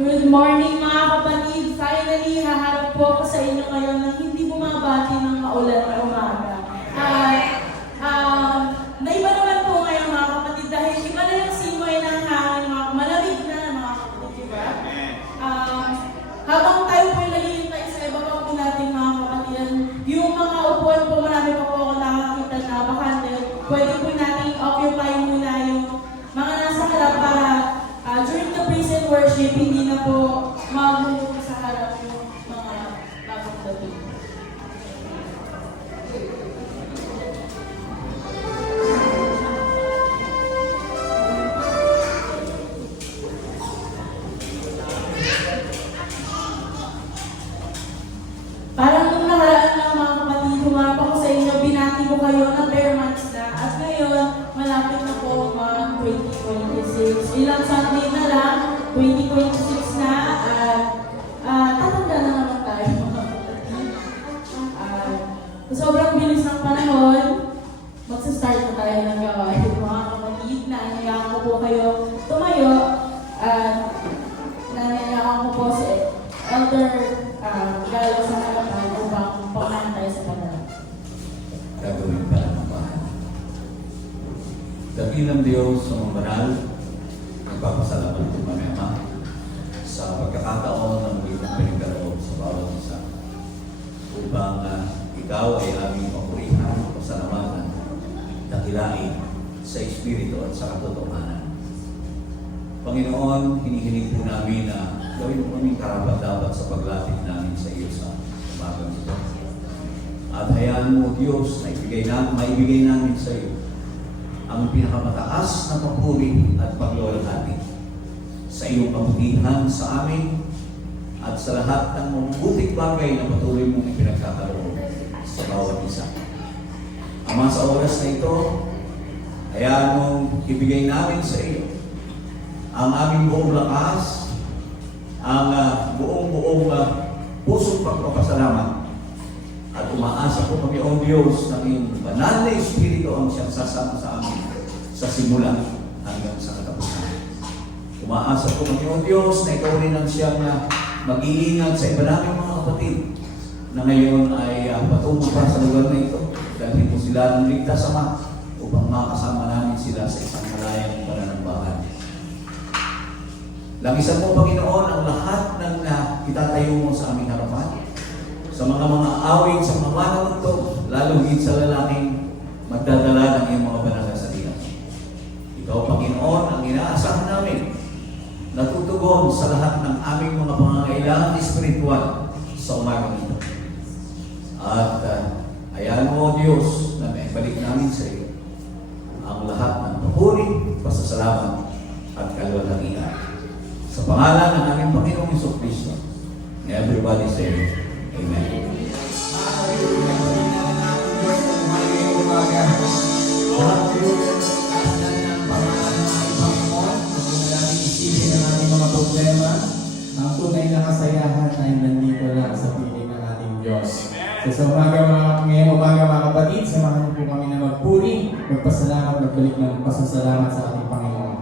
Good morning mga kapatid. Finally, haharap po ako sa inyo ngayon ng hindi bumabati ng maulan na umaga. Naiba naman po ngayon mga kapatid dahil iba na yung simoy ng hangin, malamig na mga kapatid, diba? Habang tayo po yung naghihintay sa iba pa po natin mga kapatid, yung mga upuan po marami pa po ako nakakita na bakante, pwede po natin occupy muna yung mga nasa harap para during the praise and worship, hindi na po magulo sa harap yung mga bagong dating. Parang nung nakaraan lang mga kapatid, humarap ako sa inyo, binati ko kayo na bare months na. At ngayon, malapit na po mag 2026. Ilang Sunday na lang, 2026 na, at tatanda na naman tayo mga kapatid. Sobrang bilis ng panahon, magsa-start na tayo ng gawain mga kapatid. Naanayaan ko po kayo tumayo, at naanayaan ko po si Elder Galo sa harapan upang pagkain tayo sa panahon. Gagawin pa ng bahay. Dakilang Diyos sa mga banal, nagpapasalamat po kami, Ama, sa pagkakataon na muli ng pinagkaloob sa bawat isa upang ikaw ay aming papurihan, pasalamatan, dakilain sa Espiritu at sa katotohanan. Panginoon, hinihiling po namin na gawin mo kaming karapat-dapat sa paglapit namin sa iyo sa umagang ito. At hayaan mo, Diyos, na maibigay namin sa iyo ang pinakamataas na papuri at paglulahati sa iyong kabutihan sa amin at sa lahat ng mabuting bagay na patuloy mong ipinagkakaroon sa bawat isa. Ama, sa oras na ito, hayaan mong ibigay namin sa iyo ang aming buong lakas, ang buong pusong pagpapasalamat. At umaasa po kami, O Diyos, na iyong banal na Espiritu ang siyang sasama sa amin sa simula hanggang sa katapusan. Umaasa po kami, O Diyos, na ikaw rin ang siyang mag-iingat sa iba naming mga kapatid na ngayon ay patungo pa sa lugar na ito dahil po sila ng ligtas, Ama, upang makasama namin sila sa isang malayang pananambahan. Lagisan mo, Panginoon, ang lahat ng itatayo mo sa aming harapan. Sa mga awing, sa mga manunto, lalo higit sa lalaking magdadala ng iyong mga banal na salita. Ikaw, Panginoon, ang inaasahan namin, natutugon sa lahat ng aming mga pangangailangan espiritual sa umagang ito. At hayaan mo, Diyos, na maibalik namin sa iyo ang lahat ng papuri, pasasalamat at kalwalhatian. Sa pangalan ng aming Panginoong Jesucristo, everybody say, Amen. Ang tunay na kasayahan ay nandito lang sa piling ng ating Diyos. So ngayong umaga mga kapatid, samahan niyo po kami na magpuri, magpasalamat, magbalik ng pasasalamat sa ating Panginoon.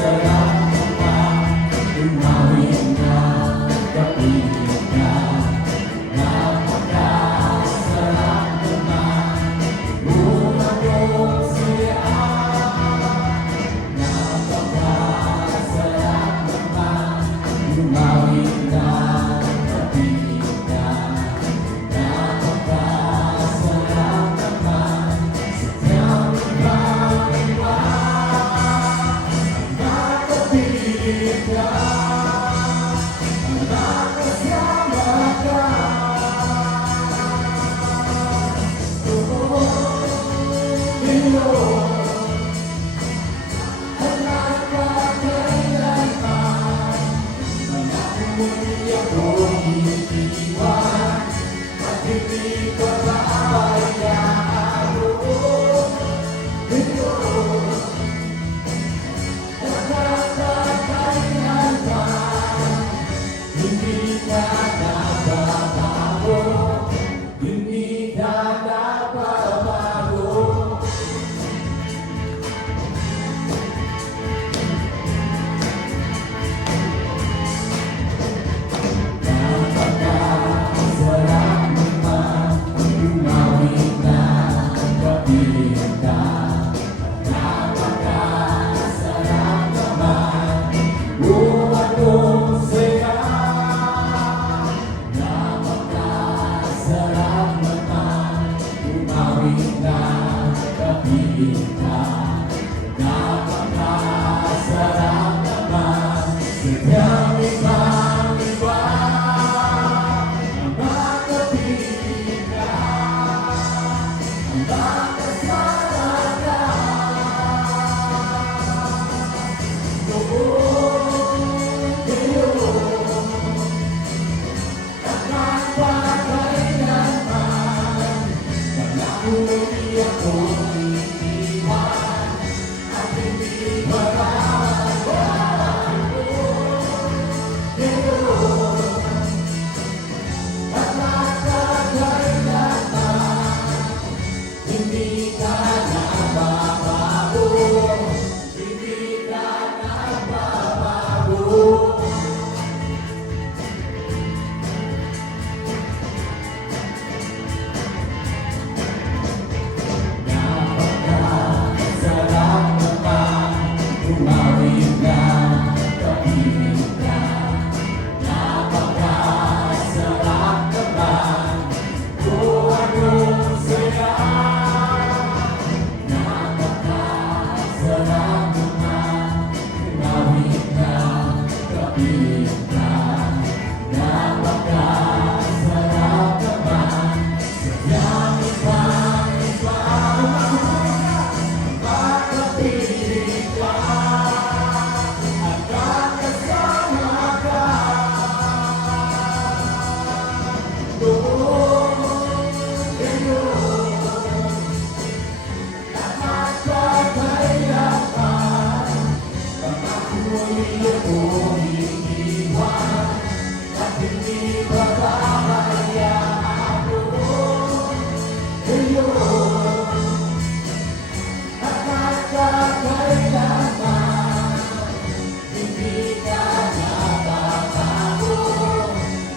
Salamat. Napakasarap naman umawit na kapiling ka. Napakasarap naman kung anong saya. Napakasarap naman umawit na kapiling ka. Napakasarap naman sadyang ibang-iba. Makapiling ka at kakasama ka doon ngayon na magkakayapan. Pag-ako'y akong iniwan at hindi babahayaan doon ngayon na magkakayapan. Hindi ka nababago,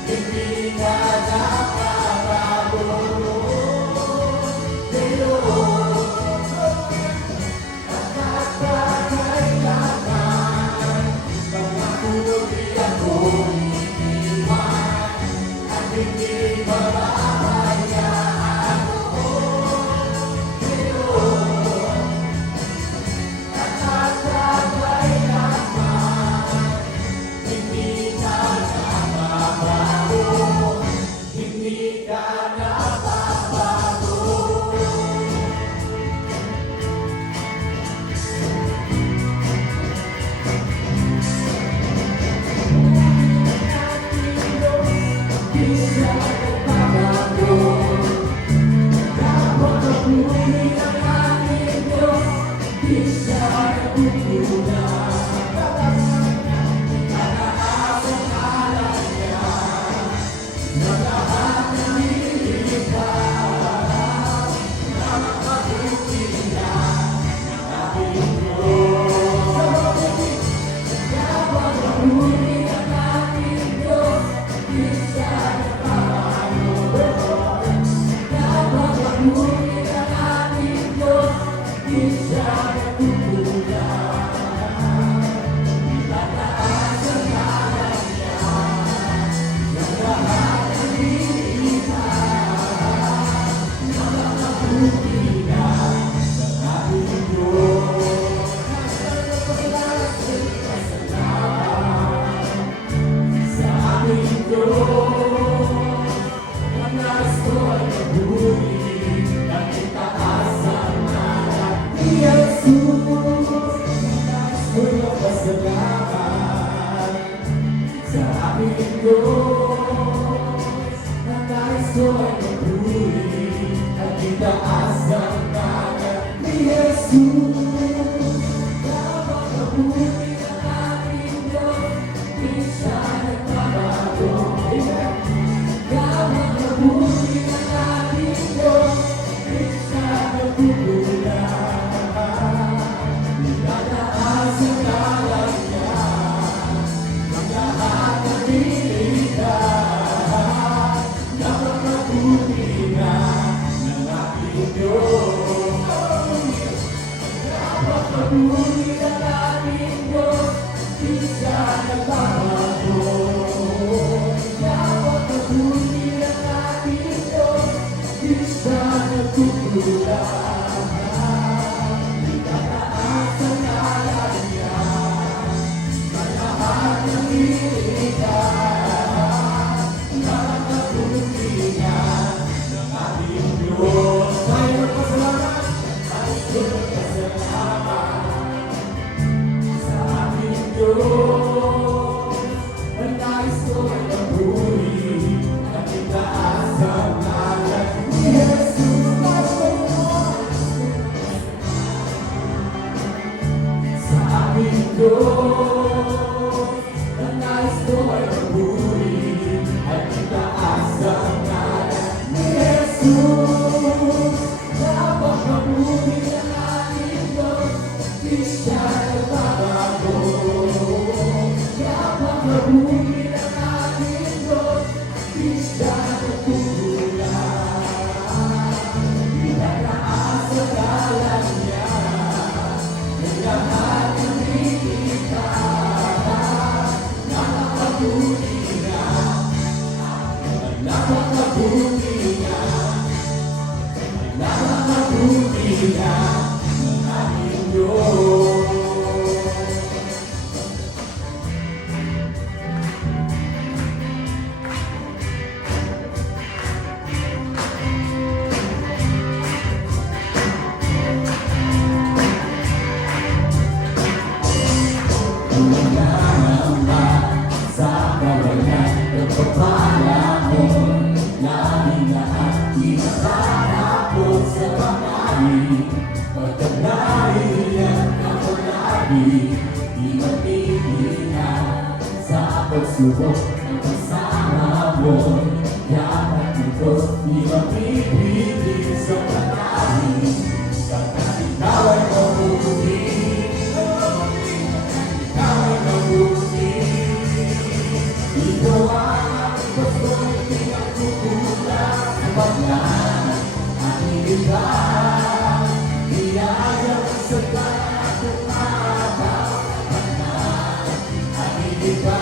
hindi ka nababago ngayon na magkakayapan. Pag-ako'y akong iniwan at hindi babahayaan doon ngayon na magkakayapan. Hindi ka nababago, hindi ka nababago. Di siya nagbabago, napakabuti ng ating Diyos. Di siya nagkukulang, tataas ang alay niya ng lahat ng nilikha. Napakabuti na ng ating Diyos. Napakabuti ng ating Diyos. Di siya nagbabago. Napakabuti ng ating Diyos. Di siya nagkukulang. Tataas ang alay niya ng lahat ng nilikha. Napakabuti na ng ating Diyos. Sa ating Diyos, ang nais ko ay mabuti at itaas ang ngalan ni Jesus. Ang nais ko'y magpasalamat sa ating Diyos. Ang nais ko ay mabuti at itaas ang ngalan ni Jesus. Napakabuti ng ating Diyos. Di siya nagbabago. Napakabuti ng ating Diyos. Di siya nagkukulang. Tataas ang ngalan niya ng lahat ng nilikha. Napakabuti na ng ating Diyos. Napakabuti ng ating Diyos. Di siya nagbabago. Napakabuti ng ating Diyos. Di siya nagkukulang. Tataas ang ngalan niya ng lahat ng nilikha. Napakabuti na ng ating Diyos. Tayo magpasalamat. Tayo magpasalamat sa ating Diyos. Ang nais ko ay mabuti at itaas ang ngalan ni Jesus. Sa ating Diyos, ang nais ko ay mabuti at itaas ang ngalan ni Jesus. Napakabuti ng ating Diyos. Di siya nagbabago. mabuti ng ating Diyos, isya at pupulan. Itataas sa galang niya, ang lahat ng itikata. Napakabuti niya, napakabuti niya, napakabuti niya ng ating Diyos. Sa kawalan ng pagpapalamon, laging lahat di matatapos sa pangari. Pagkaglayan ka palagi, di matigilan sa pagsubok ng kasama mo. Yakat ng Diyos, di mapipigil sa pangari. Kapag ikaw ay mabuti, ikaw ay mabuti. Ikaw ang gusto'y pinagkukulang sa paglaan at iba. Iyayang sa lahat ng araw at iba.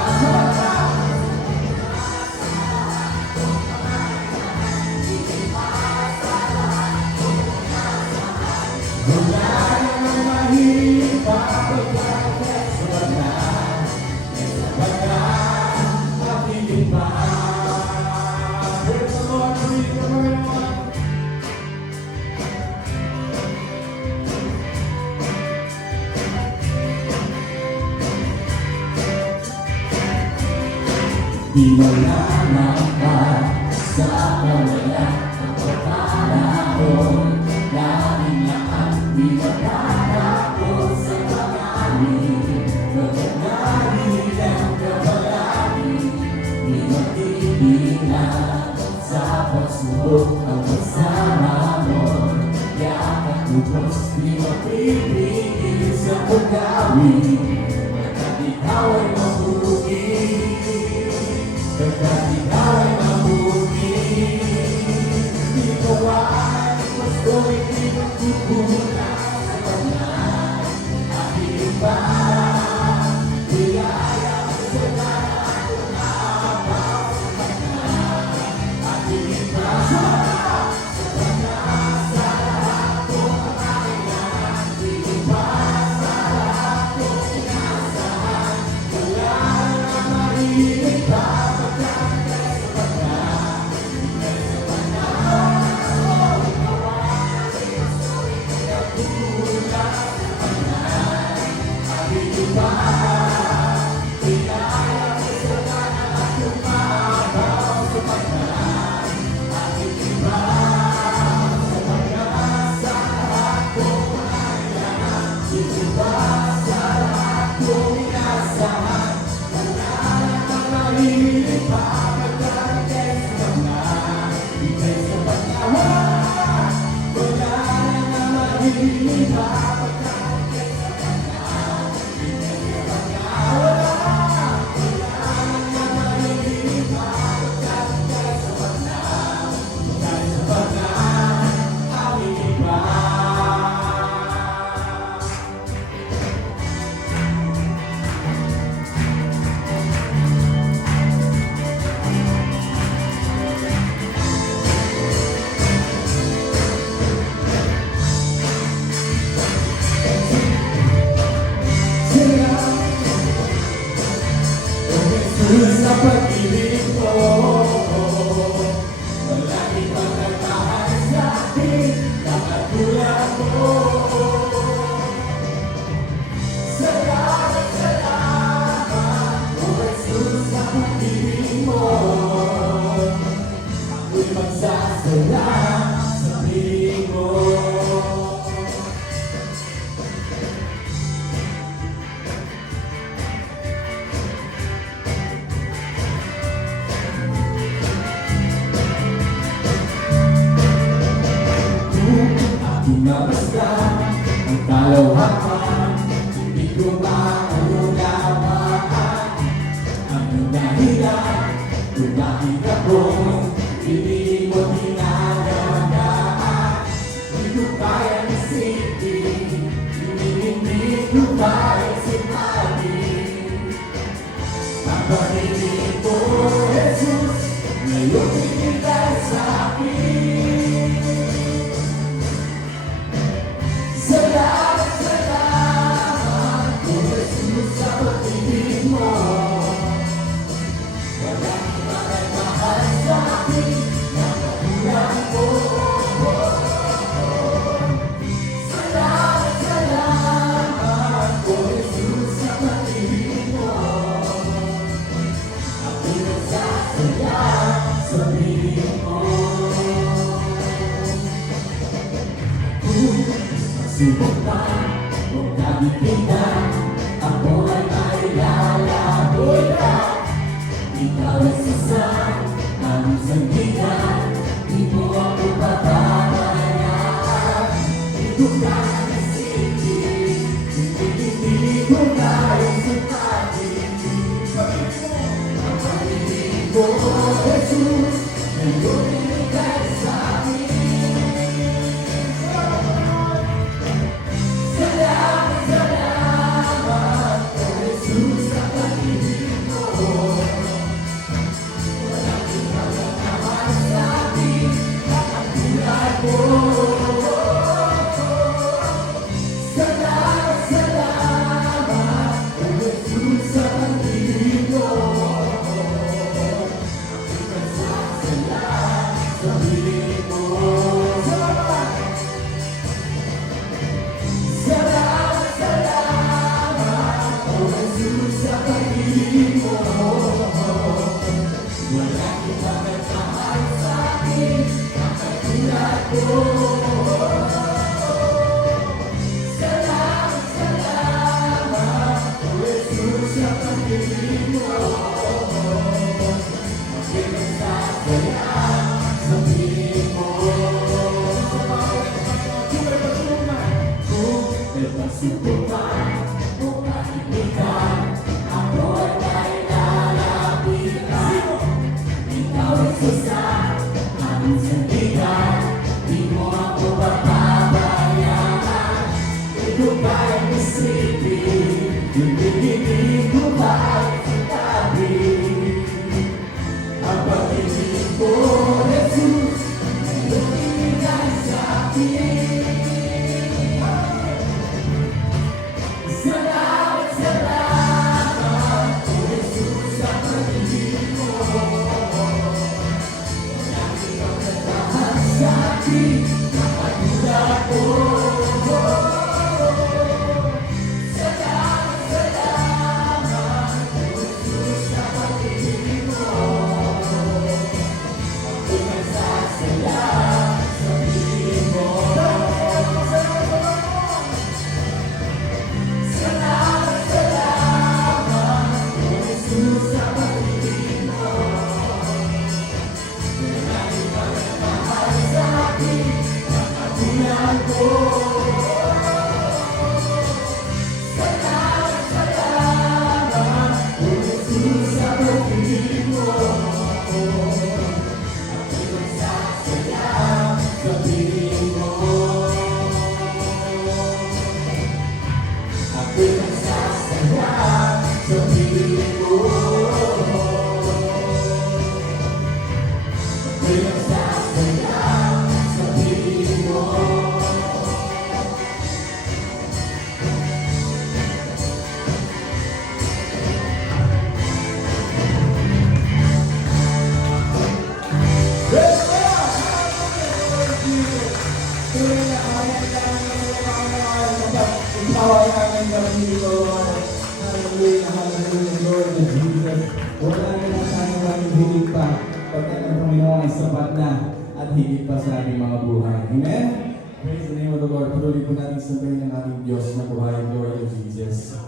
Wala nang mahirap pagkakit sa paglaan. Di mo lamang ka sa kawalan ng pagkakataon. Laging lahat di matatapos sa pangalan. Magkakalilang ka palagi, di matigilan sa pagsubok ang kasama mo. Yakat mo Diyos, di mapipigil sa paggawi. Pagkat ikaw ay mabuti, pagkat ikaw ay mabuti. Ikaw ay gusto'y pinagkukulang sa paglaan at iba. Iyayang sa lahat ng araw sa paglaan at iba. Sa paglaan, sa lahat kung kailangan, iba. Sa lahat kung sinasahan, wala na mahilig pa. Sa pag-ibig ko, malaki pang nagmahal sa akin, nakatulad mo. Salamat, o Jesus, sa pag-ibig mo. Ako'y magsasalamat sa piling mo. Mabasdan ang kalawakan, hindi ko maunawakan ang Ang pag-ibig mo, Jesus, ngayon ibigay sa akin. Salamat, salamat, O Jesus, sa pag-ibig mo. Walang ibang mahal sa akin na katulad mo. Salamat, salamat, O Jesus, sa pag-ibig mo. Ako'y nagsasaya sa piling mo. Kung magsubok man o kagipitan, ako ay mailalapitan. Ikaw ay sasang aming sandigan, di mo ako papabayaan. Ito ka ang isipin, hindi ko kayang sukatin. Ang pag-ibig mo, Jesus, ngayon ibigay sa akin. Salamat, salamat, O Jesus, sa pag-ibig mo. Walang ibang naman sa akin na katulad mo. Salamat, salamat, O Jesus, sa pag-ibig mo. Ako'y nagsasaya sa piling mo. Salamat! Salamat, salamat, O Jesus, sa pag-ibig mo. Walang ibang nagmahal sa akin na katulad mo. Salamat, salamat, O Jesus, sa pag-ibig mo. Ako'y nagsasaya sa piling mo. Kung may pagsubukan o kahipitan, ako ay mailalapitan. Ikaw ay sasang aming sandigan, di mo ako papabayaan. Ito kayang isipin, hindi ko kayang sukabin. Ang pag-ibig mo, Jesus, ngayon ibigay sa akin. Salamat, salamat, O Jesus, sa pag-ibig mo. Walang ibang nagmahal sa akin na katulad mo. Salamat, salamat, O Jesus, sa pag-ibig mo. Ako'y nagsasaya sa piling mo. Salamat, salamat, O Jesus, sa pag-ibig mo. Walang ibang nagmahal sa akin na katulad mo. Salamat, salamat, O Jesus, sa pag-ibig mo. Ako'y nagsasaya sa piling mo. Ako'y nagsasaya sa piling mo. Ako'y nagsasaya sa piling mo. Empower namin kami dito. Hallelujah, hallelujah, Lord Jesus. Wala na tayo kaming higit pa. Pagkat ang Panginoon ay sapat na at higit pa sa ating mga buhay. Amen? Praise the name of the Lord. Patuloy po natin sabihin ng ating Diyos na buhay, Lord Jesus.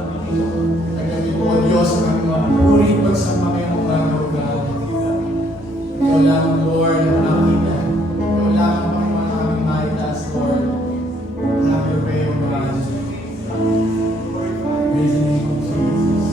Tagapin po ang Diyos ng puri pagsama kayo ng mga lugar. Ikaw lamang, Lord, ang nakita. Ikaw lamang, Panginoon, ang aming maitaas, Lord. Have your way, O God. Praise the name of Jesus.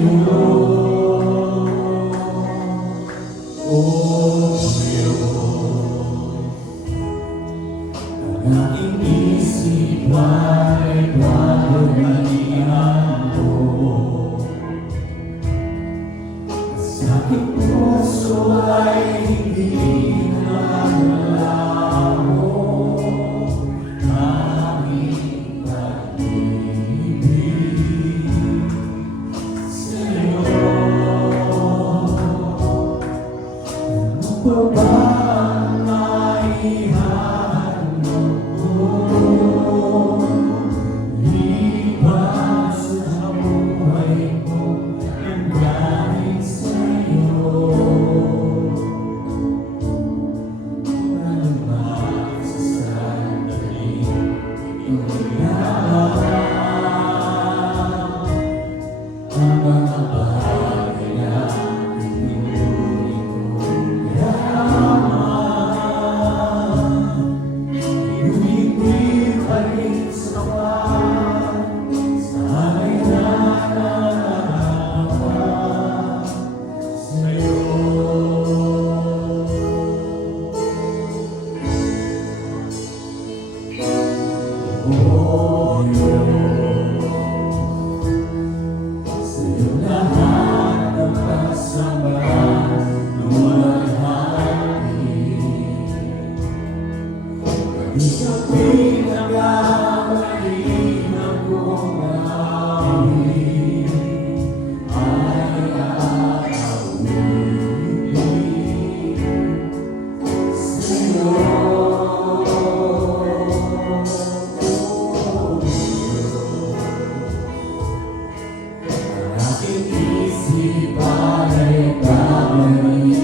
iyo. O Diyos, ang aking isip ay pagpapalihan mo. Sa aking puso ay hindi nalalaho aming pag-ibig sa'yo. Ano pa ba ang maihahandog ko? Liban sa buhay ko ang galing sa'yo. Kung ano man sa sandaling iniyaman, ang mga bagay na pinulit kong yaman, hindi pa rin sapat sa aking nararapat sa'yo. O Diyos, sa'yo lahat ng kasamaan lumalhati. Di ka pinagkamali ng kung amin ay aawin sa'yo. Ang aking isip ay pagpapalihan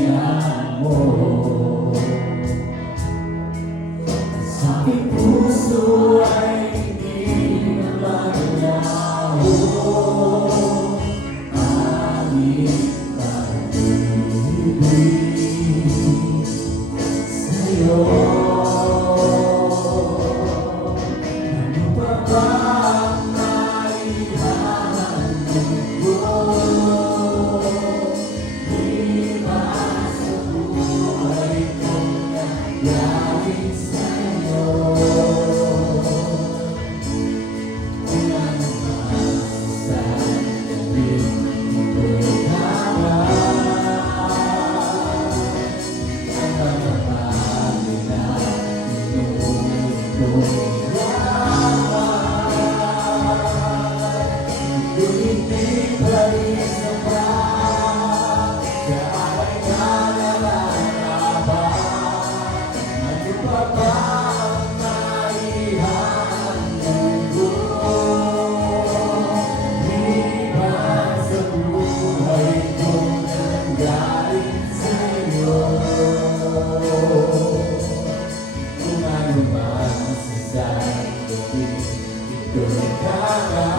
mo. Sa aking puso ay hindi nalalaho aming pag-ibig sa'yo. Ano pa ba ang maihahandog ko? Liban sa buhay kong nanggaling sa'yo. Kung ano man sa sandaling ito'y hangat, ang mga bagay na pinulit kong yaman, hindi pa rin sapat sa aking nararapat. Ano pa ba ang maihahandog ko? Liban sa buhay kong nanggaling sa'yo. Kung ano man sa sandaling ito'y hangat,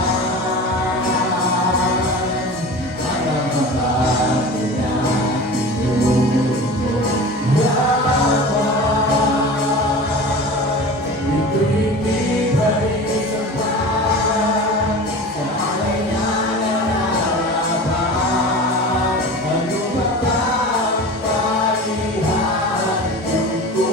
ang mga bagay na pinulit kong yaman, ito'y hindi pa rin sapat sa aking nararapat. Ano pa ba ang maihahandog ko?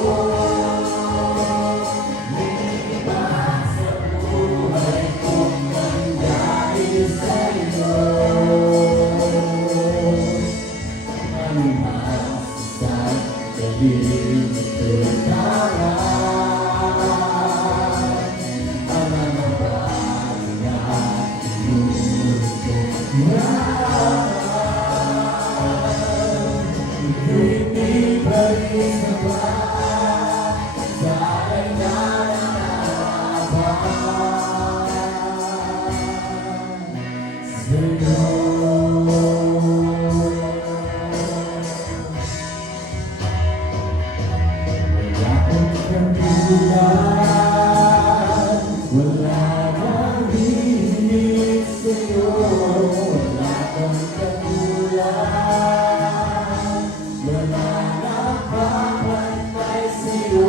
Liban sa buhay kong nanggaling sa'yo. Ano man sa sandaling ito'y hangat, ang mga bagay na pinulit kong yaman, hindi pa rin sapat sa aking nararapat sa'yo. Wala kang katulad, wala kang hilig sa'yo. Wala kang katulad, wala kang papantay sa'yo.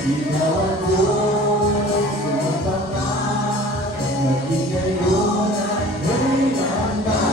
Ikaw ang Diyos sa pangalan, maging ngayon at kailanman.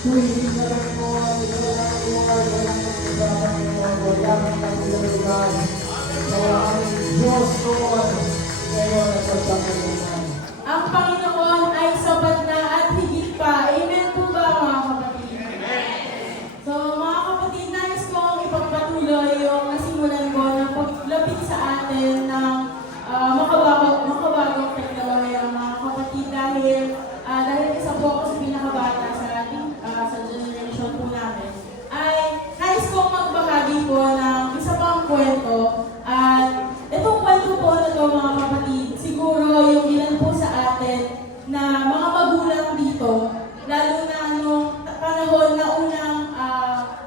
Tuwing na lang mo, ito lang Lord, walang pagkakaroon mo, walang kapilalugan. Kaya ang Diyos Lord, ngayon at sa pagkakaroon. Ang Panginoon ay sapat na at higit pa. Amen po ba mga kapatid? So mga kapatid, nais kong ipagpatuloy yung nasimulan ko na paglapit sa atin ng makabagong teknolohiya mga kapatid dahil isa po ako sa pinakabata sa ating sa generation po namin ay nais kong magbahagi po ng isa pang kwento at itong kwento po na ito mga kapatid siguro yung ilan po sa atin na mga magulang dito lalo na nung panahon na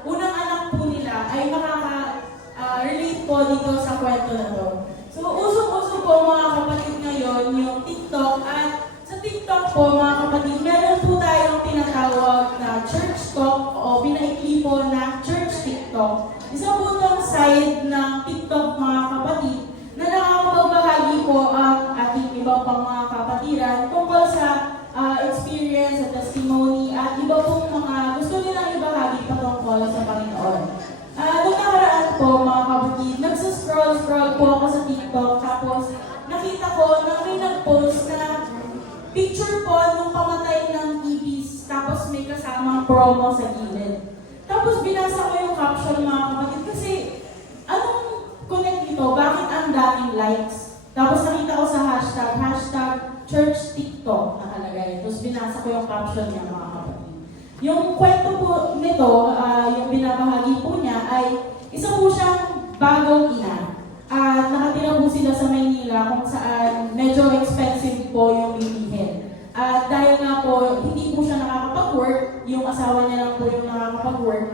unang anak po nila ay makaka-relate po dito sa kwento na to. So, usong-uso po mga kapatid ngayon yung TikTok at sa TikTok po mga kapatid, meron po tayong tinatawag na church talk o pinaikli po na church TikTok. Isa po itong side ng TikTok mga kapatid na nakakapagbahagi po ang ating ibang pang mga kapatiran tungkol sa experience, sa testimony at iba pong mga gusto nilang ibahagi patungkol sa Panginoon. Noong nakaraan po mga kapatid, nagsascroll po ako sa TikTok tapos nakita ko na may nag-post na picture po nung pamatay ng ibis tapos may kasamang promo sa gilid. Tapos binasa ko yung caption mga kapatid kasi anong connect nito? Bakit ang daming likes? Tapos nakita ko sa hashtag church TikTok nakalagay. Tapos binasa ko yung caption niya mga kapatid. Yung kwento po nito, yung binabahagi po niya ay isa po siyang bagong ina. At nakatira po sila sa Maynila kung saan medyo expensive po yung bilihin. At dahil nga po, hindi po siya nakakapag-work, yung asawa niya lang po yung nakakapag-work.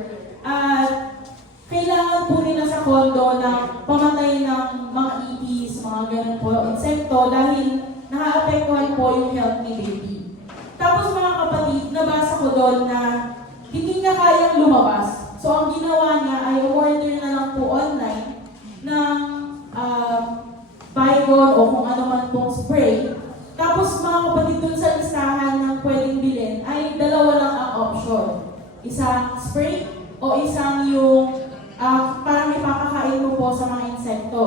At kailangan po nila sa kondo ng pamatay ng mga ipis, mga ganun po, insekto dahil nakaapektuhan po yung health ni baby. Tapos mga kapatid, nabasa ko doon na hindi niya kayang lumabas. So ang ginawa niya ay order na lang po online ng Baygon o kung ano man pong spray. Tapos mga kapatid, doon sa listahan ng pwedeng bilhin ay dalawa lang ang option. Isang spray o isang yung parang ipapakain mo po sa mga insekto.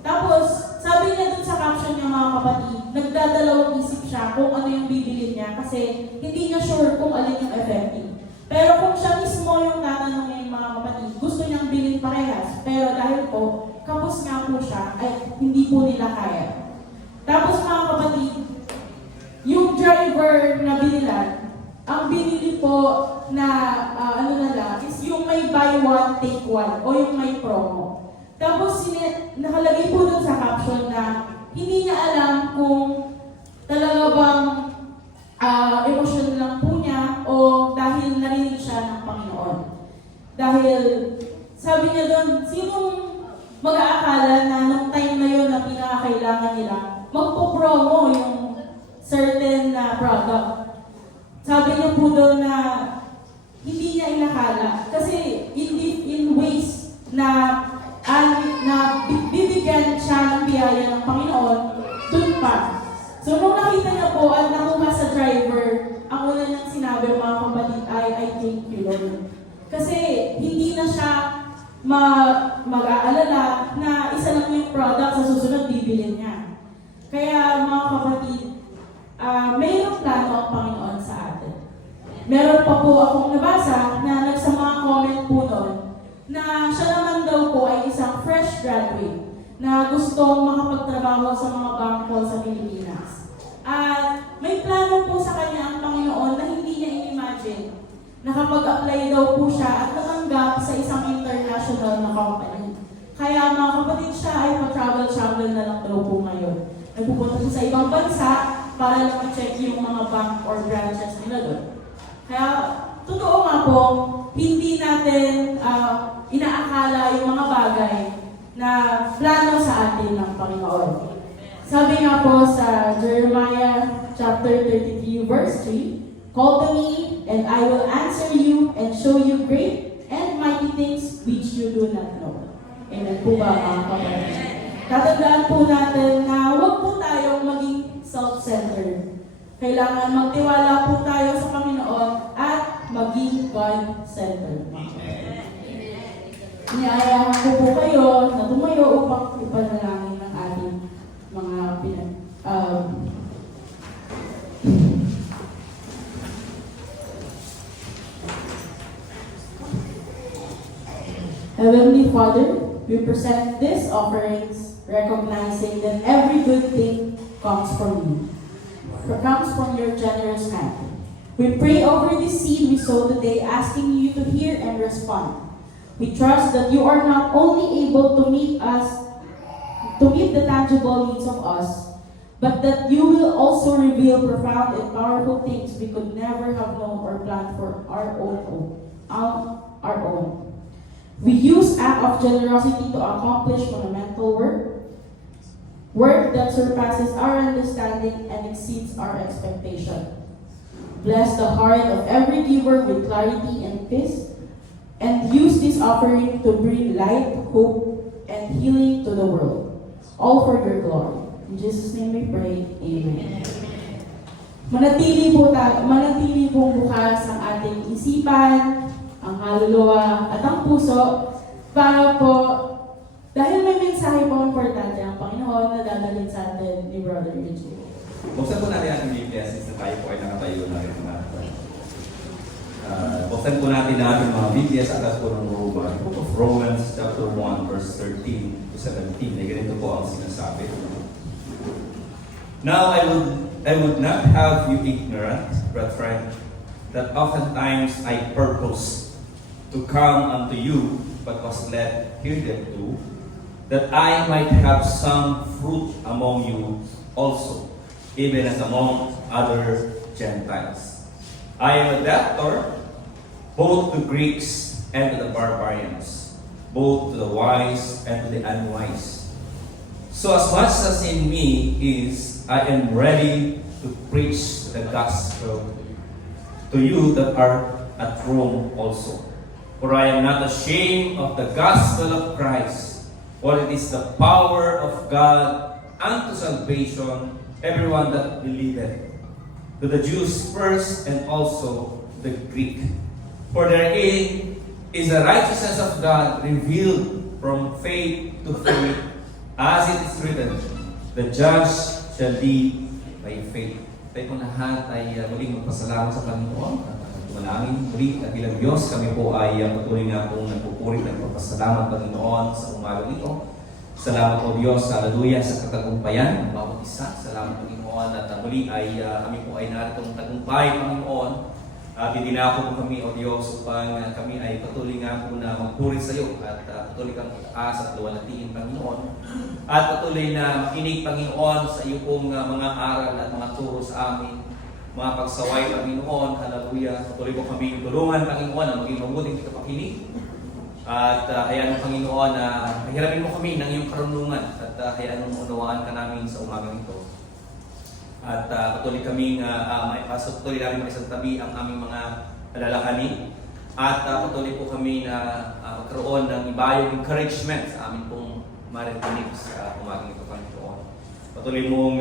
Tapos, sabi niya dun sa caption niya mga kapatid, nagdadalawang isip siya kung ano yung bibilin niya kasi hindi niya sure kung alin yung effective. Pero kung siya mismo yung tatanungin mga kapatid, gusto niyang bilhin parehas. Pero dahil po, kapos nga po siya, ay hindi po nila kaya. Tapos mga kapatid, yung driver na binilan, ang binili po na is yung may buy one, take one, o yung may promo. Tapos nakalagay po dun sa caption na hindi niya alam kung talaga bang emosyon lang po niya o dahil narinig siya ng Panginoon. Dahil sabi niya doon, sinong mag-aakala na nung time na yun na pinakakailangan nila, magpo-promo yung certain product. Sabi niya po doon na hindi niya inakala. Kasi in ways na bibigyan siya ng biyaya ng Panginoon, doon pa. So nung nakita niya po at nakuha sa driver, ang una niyang sinabi mga kapatid ay, I thank you Lord. Kasi hindi na siya mag-aalala na isa lang yung product sa susunod bibilin niya. Kaya mga kapatid, mayroong plano ang Panginoon sa atin. Meron pa po akong nabasa na nagsama comment po noon na siya naman daw po ay isang fresh graduate na gustong makapagtrabaho sa mga bangko sa Pilipinas. At may plano po sa kanya ang Panginoon na hindi niya in-imagine. Nakapag-apply daw po siya at natanggap sa isang international na company. Kaya mga kapatid siya ay pa-travel na lang daw po ngayon. Nagpupunta siya sa ibang bansa para lang ma-check yung mga bank or branches nila doon. Kaya totoo nga po, hindi natin inaakala yung mga bagay na plano sa atin ng Panginoon. Sabi nga po sa Jeremiah chapter 33 verse 3, "Call to me, and I will answer you and show you great and mighty things which you do not know." Amen po ba mga kapatid? Tatandaan po natin na huwag po tayong maging self-centered. Kailangan magtiwala po tayo sa Panginoon at maging God-centered. Iniaayahan ko po kayo na tumayo upang ipanalangin ng ating mga Heavenly Father, we present these offerings, recognizing that every good thing comes from you, comes from your generous hand. We pray over this seed we sow today, asking you to hear and respond. We trust that you are not only able to meet the tangible needs of us, but that you will also reveal profound and powerful things we could never have known or planned for our own. We use act of generosity to accomplish monumental work that surpasses our understanding and exceeds our expectation. Bless the heart of every giver with clarity and peace, and use this offering to bring light, hope, and healing to the world, all for your glory. In Jesus' name we pray, Amen. Manatili pong bukas ang ating isipan, ang kaluluwa, at ang puso para po, dahil may mensahe po importante ang Panginoon na dadalhin sa atin ni Brother Eugene. Buksan po natin ang Biblia since na tayo po ay nakatayo na rin natin. Buksan po natin ang ating mga Biblia sa atas po ng Book of Romans chapter 1 verse 13 to 17. Ay ganito po ang sinasabi. Now I would not have you ignorant, brethren, that oftentimes I purpose to come unto you, but was led hitherto, that I might have some fruit among you also, even as among other Gentiles. I am a debtor both to Greeks and to the barbarians, both to the wise and to the unwise. So as much as in me is, I am ready to preach the gospel to you that are at Rome also. For I am not ashamed of the gospel of Christ, for it is the power of God unto salvation, everyone that believeth, to the Jews first and also the Greek. For therein is the righteousness of God revealed from faith to faith, as it is written, the just shall live by faith. Tayo po lahat ay muling magpasalamat sa Panginoon at tumalangin muli at bilang Diyos kami po ay patuloy nga pong nagpupuri at magpasalamat Panginoon sa umaga ito. Salamat po Diyos, haleluya, sa katagumpayan ng bawat isa. Salamat Panginoon at muli ay kami po ay naritong tagumpay Panginoon. Didinako po kami o Diyos upang kami ay patuloy nga po na magpuri sa iyo at patuloy kang itaas at luwalhatiin Panginoon. At patuloy na makinig Panginoon sa iyo pong mga aral at mga turo sa amin. Mga pagsaway Panginoon, haleluya. Patuloy po kami tulungan Panginoon na maging mabuting kapakinig. At hayaan mo Panginoon na hiramin mo kami ng iyong karunungan at hayaan mo unawaan ka namin sa umagang ito. At patuloy kaming patuloy namin isang tabi ang aming mga alalakanin. At patuloy po kami na magkaroon ng ibayong encouragement sa amin pong maririnig sa umagang ito Panginoon. Patuloy mong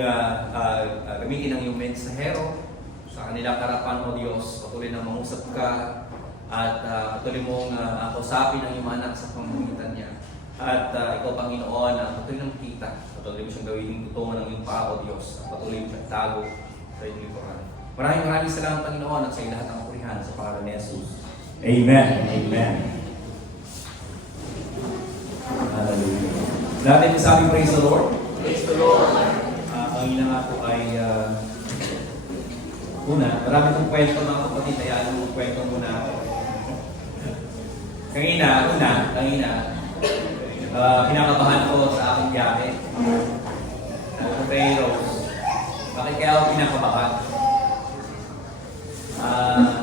gamitin ang iyong mensahero sa kanilang harapan o Diyos. Patuloy na mangusap ka at patuloy mong kausapin ang iyong anak sa pamamagitan niya. At ikaw Panginoon, patuloy ng kita. Patuloy mo siyang gawin tutungan ng iyong paa o Diyos. At patuloy mo siyang tago sa iyong likuran. Maraming salamat Panginoon at sa iyong lahat ng kapurihan sa pangalan ni Jesus. Amen. Amen. Hallelujah. Natin sabi, praise the Lord. Praise the Lord. Ang ina nga po ay una, marami kong kwento mga kapatid, kaya anong kwento muna ako. Kanina, kinakabahan ko sa aking biyahe. Sabi ko kay Rose, bakit kaya ako kinakabahan?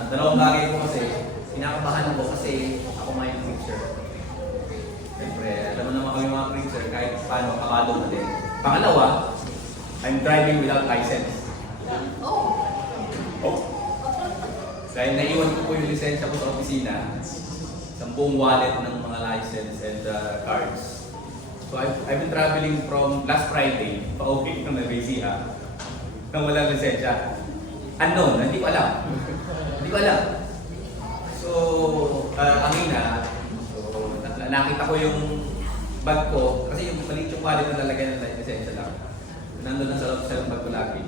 Dalawang bagay ko kasi, kinakabahan ako kasi ako may preacher. Siyempre, alam mo naman kami mga preacher, kahit paano kabado na din. Pangalawa, I'm driving without license. Dahil naiwan ko po yung lisensya ko sa opisina, 10 wallet ng mga license and cards. So I've been traveling from last Friday, pa-uwi ng Nagresia, nang walang lisensya. Unknown, hindi ko alam. So, kanina, so, nakita ko yung bag ko, kasi yung maliit yung wallet na lalagyan ng life essential lang. Nandun lang sa loob sa bag ko lagi.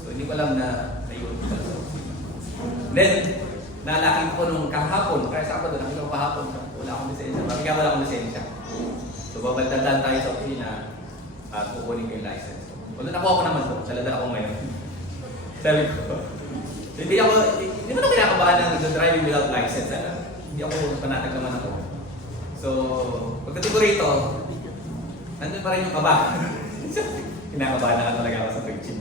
So, hindi ko alam na naiwan ko pala sa loob. Then, naalaki ko nung kahapon, kaya Sabado, nakita ko kahapon, wala akong lisensya. Bakit wala akong lisensya? So, babagdadan tayo sa opisina at kukunin ko yung license. Wala nakuha ko naman doon, salada ako ngayon. Sabi ko, hindi mo na kinakabahan ng driving without license. Hindi ako panatag naman ako. So, pagdating ko rito, nandun pa rin yung kaba. Kinakabahan na talaga ako sa preaching.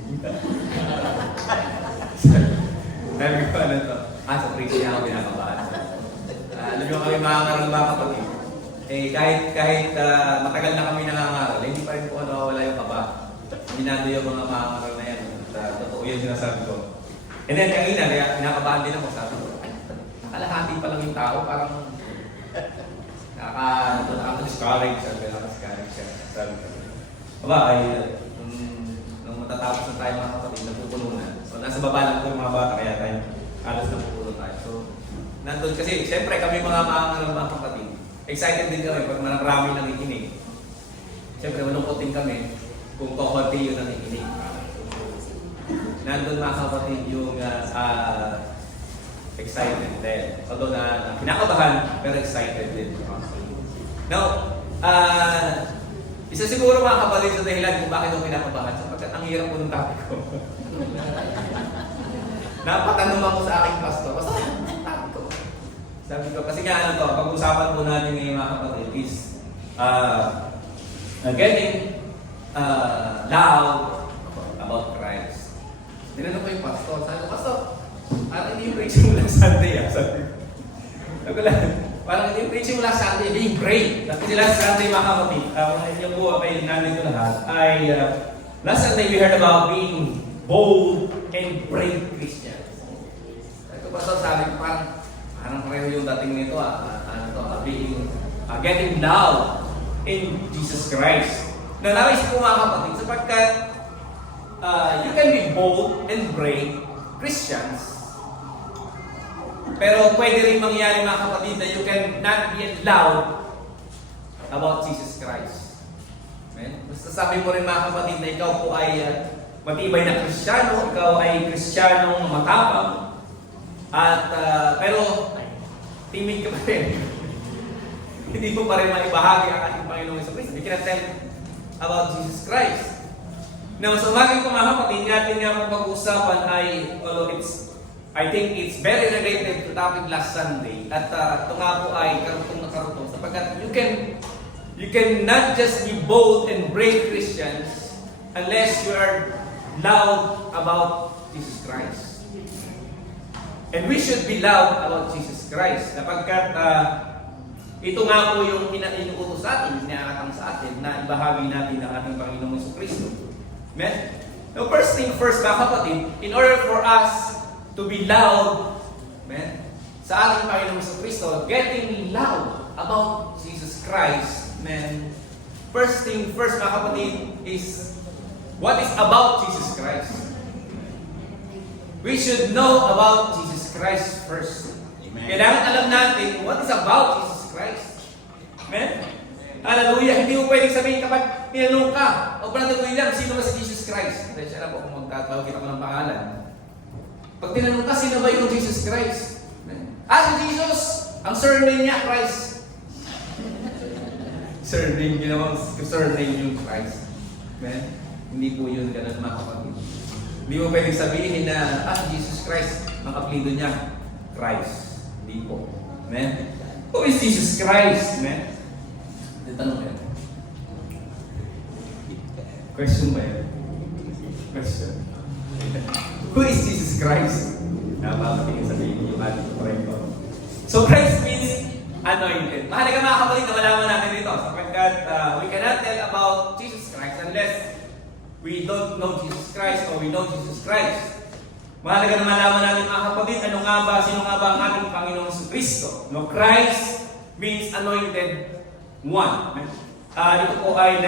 Sabi ko, ano to? Sa preaching ako kinakabahan. Alam nyo kami mga kapatid. Kahit matagal na kami nangangaral, hindi pa rin po nawawala yung kaba. Minado yung mga mangangaral na yan. Totoo yun sinasabi ko. And then kanina, kaya kinakabahan din ako. Sabi ko, nakalahati pa lang yung tao, parang nakaka-discourage. Sabi ko, ay, nung matatapos na tayo mga kapatid, napupuno na. So, nasa baba lang po yung mga bata, kaya tayo, alas napupuno tayo. So, nandun kasi, siyempre kami mga kapatid, excited din kami pag marami nang ikinig. Siyempre, malungkot din kami kung kukunti yun ang ikinig. Nandun mga kapatid yung excited din. Although na kinakabahan, pero excited din. Now, isa siguro mga kapatid sa dahilan kung bakit ako kinakabahan sapagkat ang hirap po ng topic ko. Napatanong ako sa aking pastor, basta ang topic ko. Sabi ko, kasi nga ano to, pag-usapan po natin ngayon mga kapatid is getting loud about Christ. Tinanong ko yung pastor, sabi ko, pastor, parang hindi yung preaching mo last Sunday. Sabi ko lang, parang hindi yung preaching mo last Sunday, being brave. Kasi last Sunday mga kapatid, yung buha ay nandito lahat, ay last Sunday we heard about being bold and brave Christians. Sabi ko, pastor, sabi ko parang pareho yung dating nito, being, getting loud in Jesus Christ. Nanawis ko mga kapatid, sapagkat you can be bold and brave Christians. Pero pwede rin mangyari mga kapatid na you can not be loud about Jesus Christ. Amen? Basta sabi mo rin mga kapatid na ikaw po ay matibay na Kristiyano, ikaw ay Kristiyanong matapang, at pero timid ka pa rin. Hindi mo pa rin maibahagi ang ating Panginoong Jesucristo. You cannot tell about Jesus Christ. Now, sa umagang ko mga kapatid, natin nga pong pag-uusapan ay, although I think it's very related to topic last Sunday, at ito nga po ay karutong na karutong, sapagkat you can not just be bold and brave Christians unless you are loud about Jesus Christ. And we should be loud about Jesus Christ, sapagkat ito nga po yung inuutos sa atin, inaakatang sa atin, na ibahagi natin ang ating Panginoong Jesucristo. Amen? Now, first thing first, mga kapatid, in order for us to be loud, amen, sa ating Panginoong Jesucristo, getting loud about Jesus Christ, amen, first thing first, mga kapatid, is what is about Jesus Christ. We should know about Jesus Christ first. Amen. Kailangan alam natin what is about Jesus Christ. Amen? Hallelujah! Hindi mo pwedeng sabihin kapag tinanong ka, o Brother William, sino ba si Jesus Christ? Kasi alam po kung magtatawag kita ko ng pangalan. Pag tinanong ka, sino ba yung Jesus Christ? Si Jesus! Ang surname niya, Christ. Surname, ginawang surname yung Christ. Amen? Hindi po yun ganun mga kapatid. Hindi mo pwedeng sabihin na, Jesus Christ, ang apelido niya, Christ. Hindi po. Amen? Who is Jesus Christ? Amen? Tanong yan. Question ba yan? Question. Who is Jesus Christ? Napapatingin sa baby yung ating ko. So Christ means anointed. Mahalaga mga kapatid na malaman natin dito sapagkat we cannot tell about Jesus Christ unless we don't know Jesus Christ or we know Jesus Christ. Mahalaga na malaman natin mga kapatid, sino nga ba ang ating Panginoong Jesucristo? No, Christ means anointed one. Ito po ay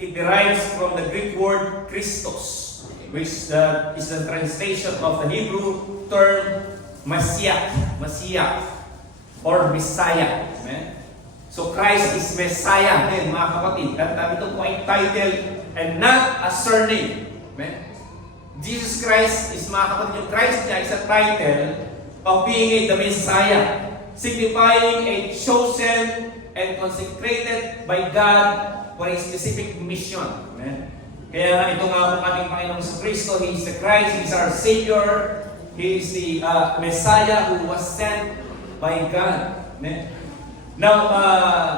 it derives from the Greek word Christos, which is the translation of the Hebrew term Messiah. or Messiah. Amen? So Christ is Messiah din, mga kapatid. At ito po ay title and not a surname. Amen? Jesus Christ is, mga kapatid, yung Christ niya is a title of being the Messiah, signifying a chosen and consecrated by God for a specific mission. Amen? Kaya ito nga po ating Panginoong Kristo, He is the Christ, He is our Savior, He is the Messiah who was sent by God. Amen? Now,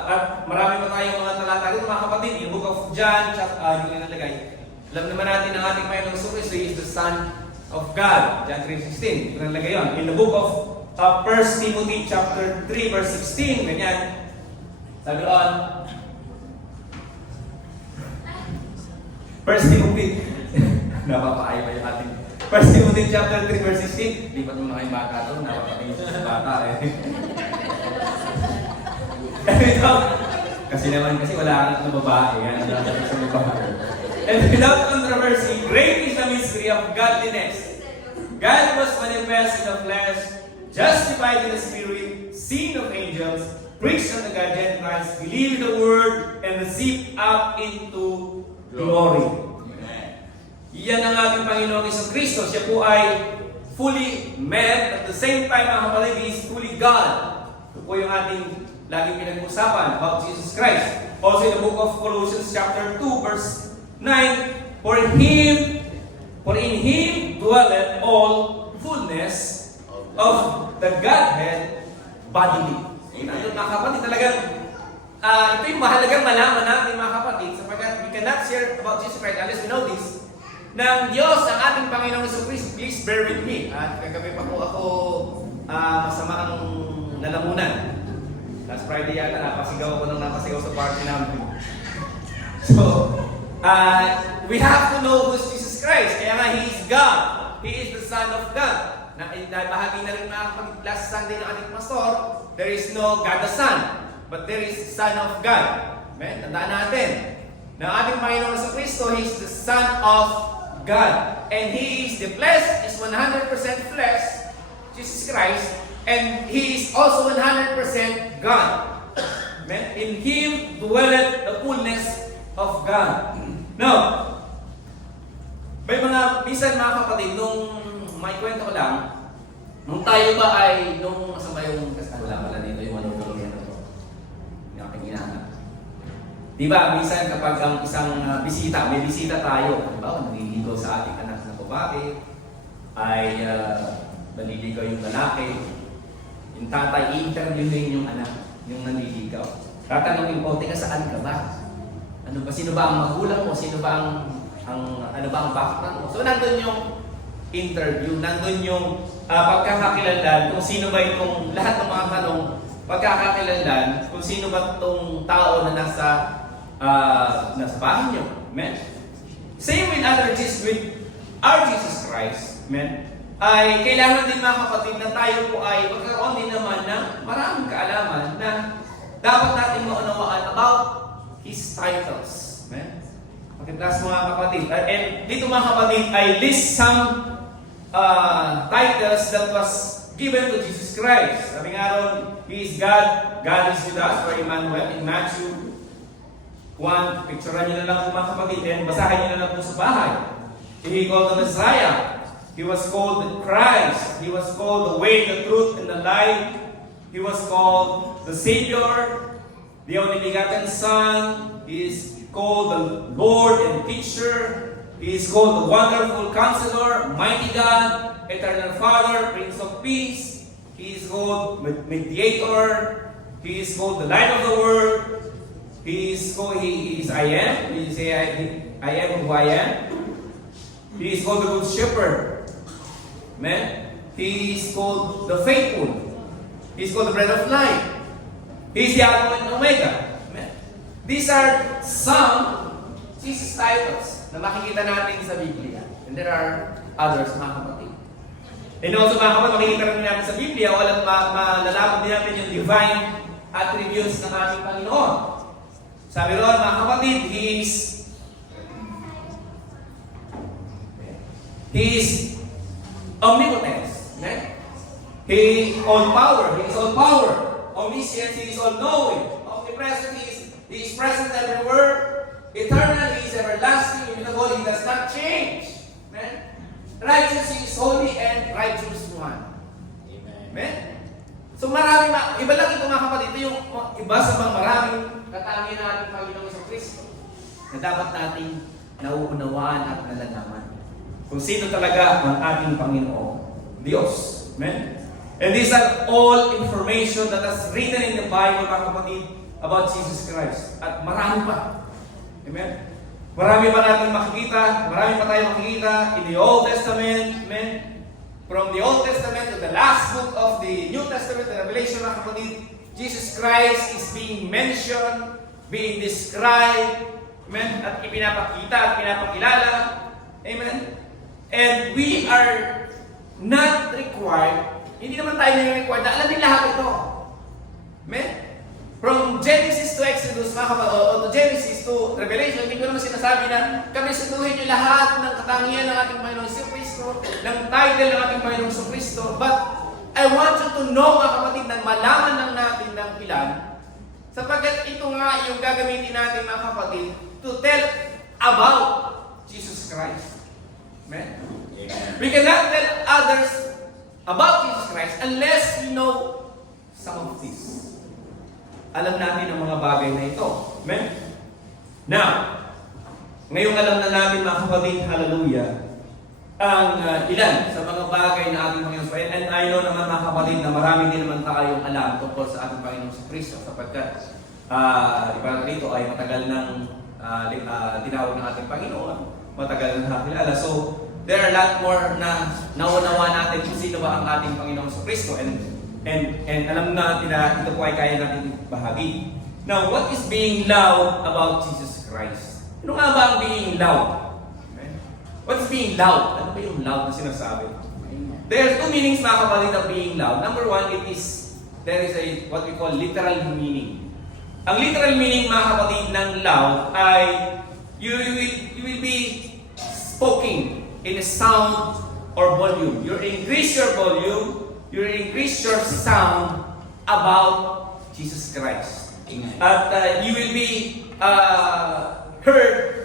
at marami pa tayong mga talata dito, mga kapatid. Yung Book of John, hindi ko nalagay. Alam naman natin ang ating Panginoong Kristo, He is the Son of God. John 3:16. Hindi ko nalagay yun. In the book of 1 Timothy chapter 3 verse 16, ganyan. Sabi doon, 1 Timothy, napapaaya pa yung ating 1 Timothy chapter 3 verse 16. Lipat mo na kayong bata ito, napapaaya sa bata eh. Kasi wala kang babae, yan ang dapat sa babae. And without controversy, great is the mystery of godliness. God was manifest in the flesh, justified in the spirit, seen of angels, preached unto God Gentiles, believed in the word, and received up into glory. Yan ang ating Panginoong Kristo. Siya po ay fully man, at the same time, mga kapatid, He is fully God. Ito po yung ating laging pinag-usapan about Jesus Christ. Also in the book of Colossians chapter 2 verse 9, For in Him dwelleth all fullness of the Godhead bodily. Ayun, mga kapatid, talagang ito yung mahalagang malaman natin, mga kapatid, sapagkat we cannot share about Jesus Christ unless we know this, ng Diyos ang ating Panginoong Kristo. Please bear with me. At kagabi pa po ako masama ang lalamunan. Last Friday yata, napasigaw ako nang napasigaw sa party namin. So, we have to know who's Jesus Christ. Kaya nga, He is God. He is the Son of God. Bahagi na rin na last Sunday ng ating pastor, there is no God the Son, but there is Son of God. Amen? Tandaan natin na ating Panginoon sa Kristo, He is the Son of God. And He is the flesh, is 100% flesh, Jesus Christ, and He is also 100% God. Amen? In Him dwelleth the fullness of God. Now, may minsan mga kapatid, nung may kwento ko lang, nung tayo ba ay, nung masama yung, wala pala dito yung manugulong yan ito. Yung aking inaanap. Diba, minsan kapag ang isang bisita, may bisita tayo, halimbawa, naliligaw sa ating anak na babae, ay naliligaw yung lalaki, yung tatay, i-interviewin yung anak, yung naliligaw. Tatanungin po, teka, saan ka ba? Ano ba, sino ba ang magulang mo? Sino ba ano ba ang background mo? So, nandun yung interview, nandun yung pagkakakilanlan, kung sino ba itong, lahat ng mga tanong, pagkakakilanlan, kung sino ba itong tao na nasa bahay nyo. Amen? Same with our Jesus Christ, amen? Ay kailangan din mga kapatid na tayo po ay magkaroon din naman ng maraming kaalaman na dapat natin maunawaan about His titles. Amen? Pagkatapos mga kapatid. And dito mga kapatid, I list some titles that was given to Jesus Christ. Sabi nga ron, He is God, God is with us, for Emmanuel, in Matthew 1, picturean nyo na lang po mga kapatid, and basahin nyo na lang po sa bahay. He called the Messiah. He was called the Christ. He was called the way, the truth, and the life. He was called the Savior, the only begotten Son. He is called the Lord and Teacher. He is called the Wonderful Counselor, Mighty God, Eternal Father, Prince of Peace. He is called Mediator. He is called the Light of the World. He is I am. He is I am who I am. He is called the Good Shepherd. Amen. He is called the Faithful. He is called the Bread of Life. He is the Alpha and Omega. Amen. These are some Jesus titles na makikita natin sa Biblia. And there are others, mga kapatid. And also, mga kapatid, makikita rin natin sa Biblia, walang malalaman din natin yung divine attributes ng ating Panginoon. Sabi ron, mga kapatid, He is omnipotent. He is all power. omniscient, He is all-knowing. Omnipresent, He is present everywhere. Eternal, He is everlasting, immutable, He does not change. Amen? Righteous, He is holy and righteous one. Amen? So iba lang ito mga kapatid, ito yung iba sa mga maraming katangian ng ating Panginoong Jesucristo na dapat nating nauunawaan at nalalaman kung sino talaga ang ating Panginoong Diyos. Amen? And these are all information that is written in the Bible, mga kapatid, about Jesus Christ. At marami pa. Amen? Marami pa natin makikita, marami pa tayo makikita in the Old Testament. Amen? From the Old Testament to the last book of the New Testament, the Revelation, mga kapatid, Jesus Christ is being mentioned, being described, amen, at ipinapakita at pinapakilala. Amen? And we are not required, hindi naman tayo required na alamin lahat ito. Amen? From Genesis to Exodus, mga kapatid, o to Genesis to Revelation, hindi ko naman sinasabi na kami sunduhin nyo lahat ng katangian ng ating Panginoong Jesucristo, ng title ng ating Panginoong Jesucristo. But I want you to know, mga kapatid, na malaman lang natin ng ilan, sapagkat ito nga yung gagamitin natin, mga kapatid, to tell about Jesus Christ. Amen? We cannot tell others about Jesus Christ unless we know some of this. Alam natin ang mga bagay na ito. Amen? Now, ngayong alam na natin, mga kapatid, hallelujah, ang ilan sa mga bagay na ating Panginoon. And I know naman, mga kapatid, na marami din naman tayong alam tungkol sa ating Panginoon sa Kristo sapagkat iba dito ay matagal nang tinawag ng ating Panginoon. Matagal nang nakilala. So, there are a lot more na naunawa natin kung sino ba ang ating Panginoon sa Kristo. And alam natin na ito po ay kaya natin bahagi. Now, what is being loud about Jesus Christ? Ano nga ba ang being loud? Okay? What is being loud? Ano ba yung loud na sinasabi? There are two meanings, mga kapatid, of being loud. Number one, there is what we call literal meaning. Ang literal meaning, mga kapatid, ng loud ay you will be speaking in a sound or volume. You increase your volume, you increase your sound about Jesus Christ. Amen. At you will be heard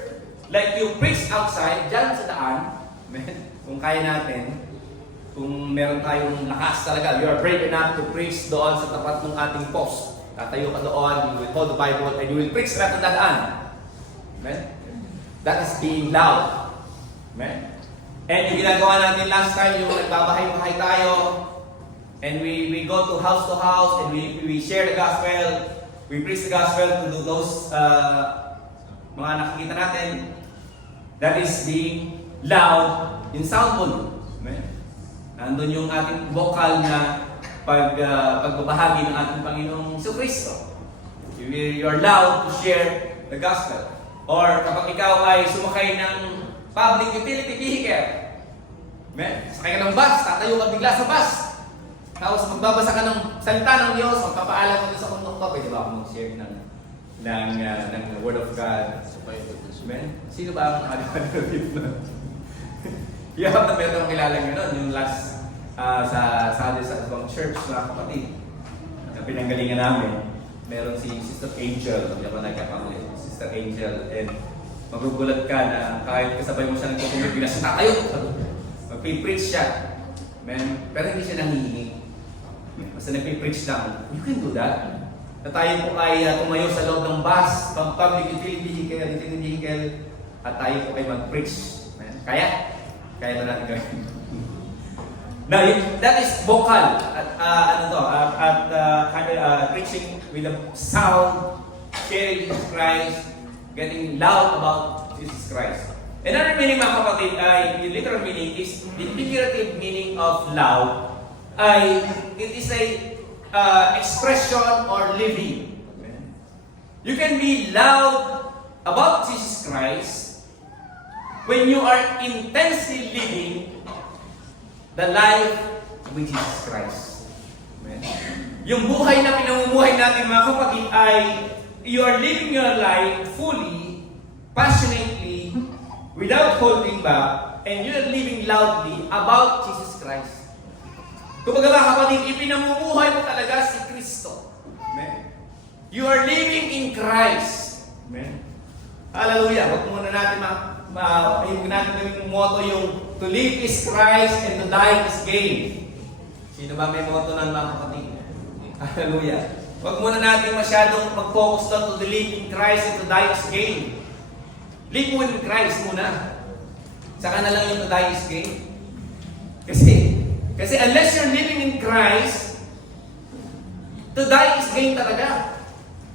like you preach outside, dyan sa daan. Kung kaya natin, kung meron tayong lakas talaga, you are brave enough to preach doon sa tapat ng ating post. Tatayo ka doon, you will hold the Bible, and you will preach sa daan. Amen? That is being loud. Amen? And yung ginagawa natin last time, yung nagbabahay-bahay tayo, and we go to house, and we share the gospel, we preach the gospel to those mga nakikita natin. That is being loud in sound volume. Amen? Nandun yung ating vocal na pagbabahagi ng ating Panginoong Jesucristo. You are loud to share the gospel. Or kapag ikaw ay sumakay ng public utility vehicle, amen? Sakay ka ng bus, tatayo ka bigla sa bus. Tapos magbabasa ka ng salita ng Diyos, magpapaalam ka sa kundok ko, pwede ba ako mag-share ng Word of God? Amen? Sino ba ang ating dito? Yung na meron akong kilala nyo yung last sa ibang church, mga kapatid, na pinanggalingan namin, meron si Sister Angel, hindi ako nagkapangulit, Sister Angel, and magugulat ka na kahit kasabay mo siya nagtutumit, bigla siya tayo, magpipreach siya. Amen? Pero hindi siya nangihingi. Basta nagpipreach lang. You can do that. Na tayo po ay tumayo sa loob ng bus, public utility vehicle, at tayo po ay mag-preach. Amen? Kaya? Kaya na natin gawin. Now, that is vocal. Preaching with a sound, sharing Jesus Christ, getting loud about Jesus Christ. Another meaning, mga kapatid, the literal meaning is the figurative meaning of loud. It is a expression or living. You can be loud about Jesus Christ when you are intensely living the life with Jesus Christ. Amen. Yung buhay na pinamumuhay natin, mga kapatid, ay you are living your life fully, passionately, without holding back, and you are living loudly about Jesus Christ. Kung mga kapatid, ipinamumuhay mo talaga si Kristo. You are living in Christ. Amen. Hallelujah. Huwag muna natin yung natin gawing motto yung to live is Christ and to die is gain. Sino ba may motto ng mga kapatid? Hallelujah. Huwag muna natin masyadong mag-focus doon to live in Christ and to die is gain. Live mo in Christ muna. Saka na lang yung to die is gain. Kasi unless you're living in Christ, to die is gain talaga.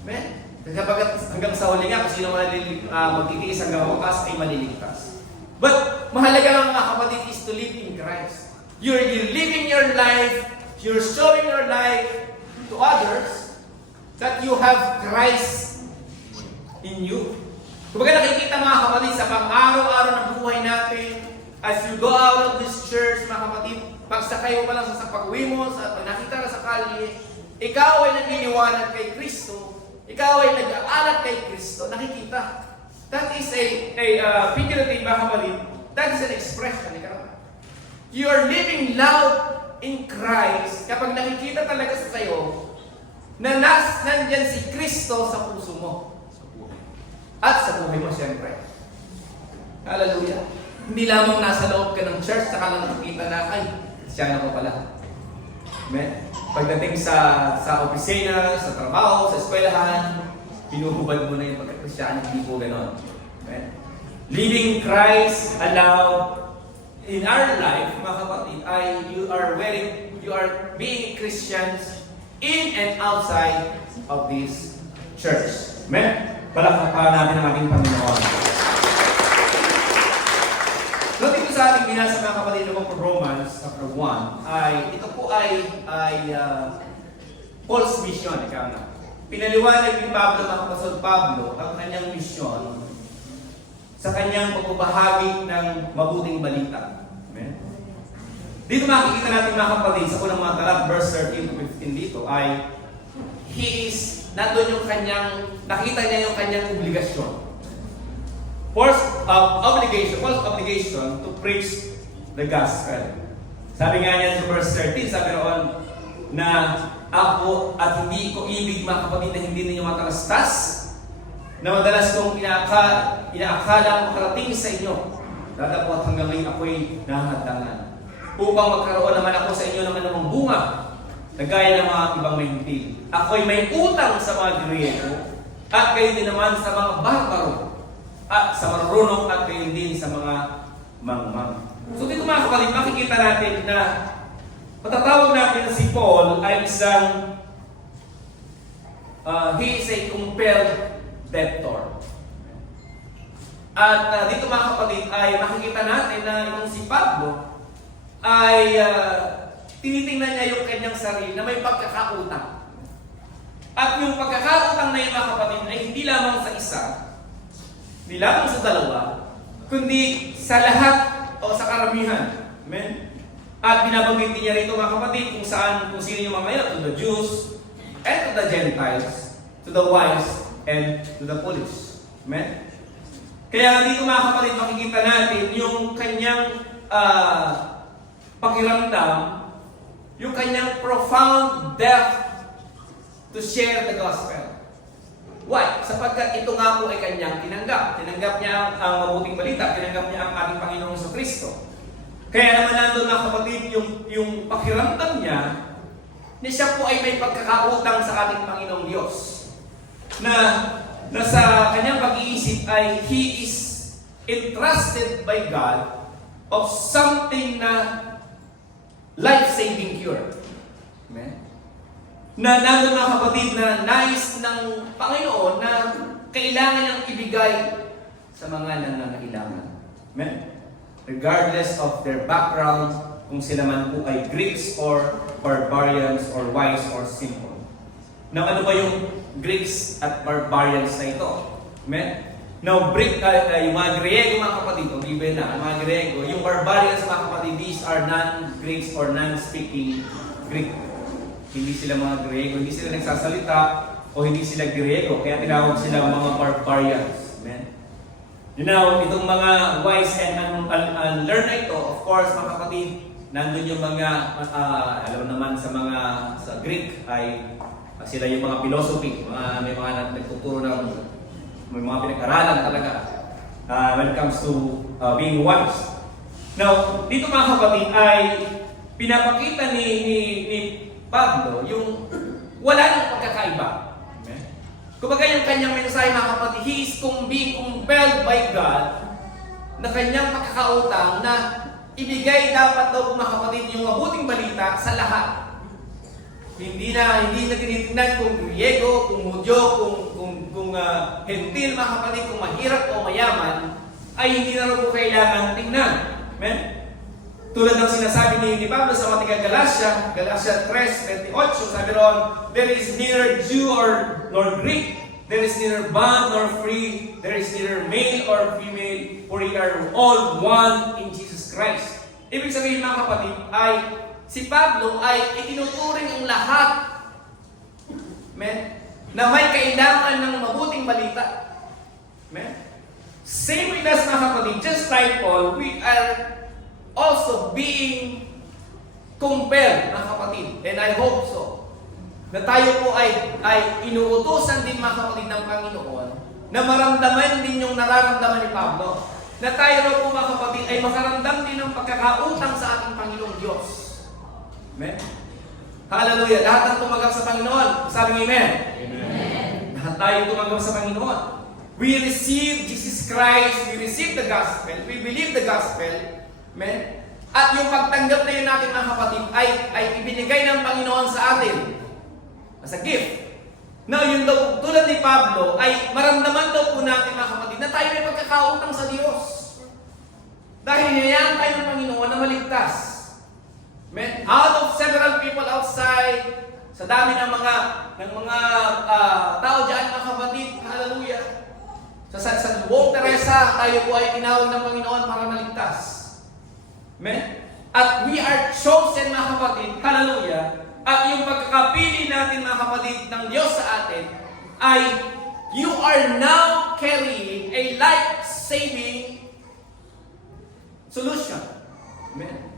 Amen? Kasi hanggang sa huli nga, kung sino magtitiis hanggang wakas ay maliligtas. But mahalaga lang mga kapatid is to live in Christ. You're living your life, you're showing your life to others that you have Christ in you. Kumbaga nakikita mga kapatid sa pang-araw-araw ng buhay natin, as you go out of this church, mga kapatid, pagsakay mo pa lang sa pag-uwi mo, pag nakita ka sa kalye, ikaw ay nagliliwanag kay Kristo, ikaw ay nag-aalat kay Kristo, nakikita. That is a figurative, mga kapatid. That is an expression. You are living loud in Christ kapag nakikita talaga sa sayo na nandyan si Kristo sa puso mo. At sa buhay mo, siyempre. Hallelujah. Hindi lamang nasa loob ka ng church, saka lang nakikita na, ay, Kristiyano ko pala. Amen? Pagdating sa opisina, sa trabaho, sa eskwelahan, pinuhubad mo na yung pagka-Kristiyano, hindi po ganon. Amen? Living Christ allowed in our life, mga kapatid, ay you are being Christians in and outside of this church. Amen? Palakpakan natin ang ating Panginoon. So, dito sa ating binasa mga kapatid ng Romans chapter 1, ito po ay Paul's mission. Pinaliwanag ni Pablo, mga kapatid Pablo, ang kanyang mission sa kanyang pagbabahagi ng mabuting balita. Amen? Dito makikita natin mga kapatid, sa unang mga talat, verse 13 to 15 dito, ay nandun yung nakita niya yung kanyang obligasyon. Paul's obligation to preach the gospel. Sabi nga niya sa verse 13, sabi roon na ako at hindi ko ibig mga kapatid na hindi ninyo matalastas, na madalas kong inaakala makarating sa inyo, dadapot hanggang ngayon ako'y nahahadangan, upang magkaroon naman ako sa inyo ng anumang bunga, na gaya ng mga ibang mahintil. Ako'y may utang sa mga Griego, at kayo din naman sa mga barbaro, at sa marunong, at kayo din sa mga mangmang. So dito mga kapatid, makikita natin na matatawag natin na si Paul ay isang he is a compelled debtor. At dito mga kapatid ay makikita natin na itong si Pablo ay tinitingnan niya yung kanyang sarili na may pagkakautang. At yung pagkakautang na yun mga kapatid ay hindi lamang sa isa, hindi lamang sa dalawa, kundi sa lahat o sa karamihan. Amen? At binabanggit niya rito mga kapatid kung sino yung mamaya, to the Jews and to the Gentiles, to the wise and to the foolish. Amen? Kaya dito mga kapatid, makikita natin yung kanyang pakiramdam, yung kanyang profound depth to share the gospel. Why? Sapagkat ito nga po ay kanyang tinanggap. Tinanggap niya ang mabuting balita, tinanggap niya ang ating Panginoong Jesucristo. Kaya naman nandun mga kapatid, yung pakiramdam niya, na siya po ay may pagkakautang sa ating Panginoong Diyos. Na sa kanyang pag-iisip ay he is entrusted by God of something na life-saving cure. Amen? Na nandun mga kapatid na nais ng Panginoon na kailangan niyang ibigay sa mga nangangailangan. Amen? Regardless of their background, kung sila man po ay Greeks or barbarians or wise or simple. Na ano ba yung Greeks at barbarians na ito? Amen? Now, yung mga Griego mga kapatid, o given na, mga Griego, yung barbarians mga kapatid, these are non-Greeks or non-speaking Greek. Hindi sila mga Griego, hindi sila nagsasalita, o hindi sila Griego, kaya tinawag sila mga barbarians. Amen? You know, itong mga wise and unlearned na ito, of course, mga kapatid, nandun yung mga, alam naman sa Greek ay Sila yung mga philosophy, may mga nagtuturo ng may mga pinag-aralan talaga when it comes to being wise. Now, dito mga kapatid ay pinapakita ni Pablo yung wala nang pagkakaiba. Okay? Kumbaga yung kanyang mensahe mga kapatid, he is being compelled by God na kanyang pagkakautang na ibigay dapat daw mga kapatid yung mabuting balita sa lahat. Hindi na tinitingnan kung Griego, kung Hudyo, kung Hentil mga kapatid, kung mahirap o mayaman, ay hindi na rin po kailangan tingnan. Amen? Tulad ng sinasabi ni Pablo sa mga Galatia 3:28, sabi ron, there is neither Jew nor Greek, there is neither bond nor free, there is neither male or female, for we are all one in Jesus Christ. Ibig sabihin mga kapatid ay si Pablo ay itinuturing ang lahat, amen, na may kailangan ng mabuting balita. Amen? Same with us mga kapatid, just like Paul, we are also being compelled mga kapatid, and I hope so, na tayo po ay inuutusan din mga kapatid ng Panginoon na maramdaman din yung nararamdaman ni Pablo, na tayo po mga kapatid ay makaramdam din ng pagkakautang sa ating Panginoong Diyos. Amen? Hallelujah! Lahat ng tumagang sa Panginoon, sabi ng Amen? Amen. Lahat tayo tumagang sa Panginoon. We receive Jesus Christ, we receive the gospel, we believe the gospel, amen? At yung pagtanggap na yun natin mga kapatid ay ibinigay ng Panginoon sa atin as a gift. Now, yun daw, tulad ni Pablo, ay maramdaman daw po natin mga kapatid na tayo may pagkakautang sa Diyos. Dahil hinayaan tayo ng Panginoon na maligtas. Amen? Out of several people outside, sa dami ng mga tao dyan mga kapatid, hallelujah. Sa buong Teresa, tayo po ay tinawag ng Panginoon para maligtas. Amen? At we are chosen mga kapatid, hallelujah. At yung pagkakapili natin mga kapatid ng Diyos sa atin ay you are now carrying a life-saving solution. Amen?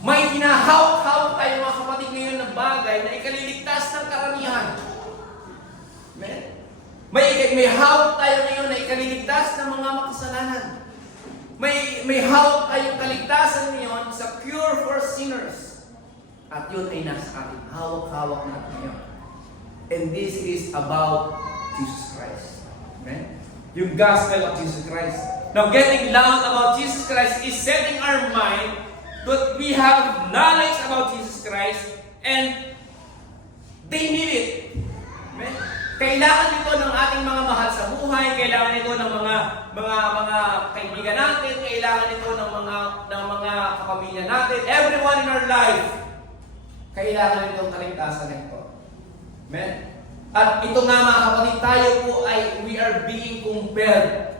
May hinahawak-hawak tayo mga kapatid ngayon ng bagay na ikaliligtas ng karamihan. Amen? May hawak tayo ngayon na ikaliligtas ng mga makasalanan. May hawak tayong kaligtasan ngayon sa cure for sinners. At yun ay nasa atin. Hawak-hawak natin ngayon. And this is about Jesus Christ. Amen? Yung gospel of Jesus Christ. Now, getting loud about Jesus Christ is setting our mind that we have knowledge about Jesus Christ and they need it. Amen? Kailangan ito ng ating mga mahal sa buhay, kailangan ito ng mga kaibigan natin, kailangan ito ng mga kapamilya natin, everyone in our life. Kailangan itong kaligtasan na ito. Amen? At ito nga mga kapatid, tayo po ay we are being compelled,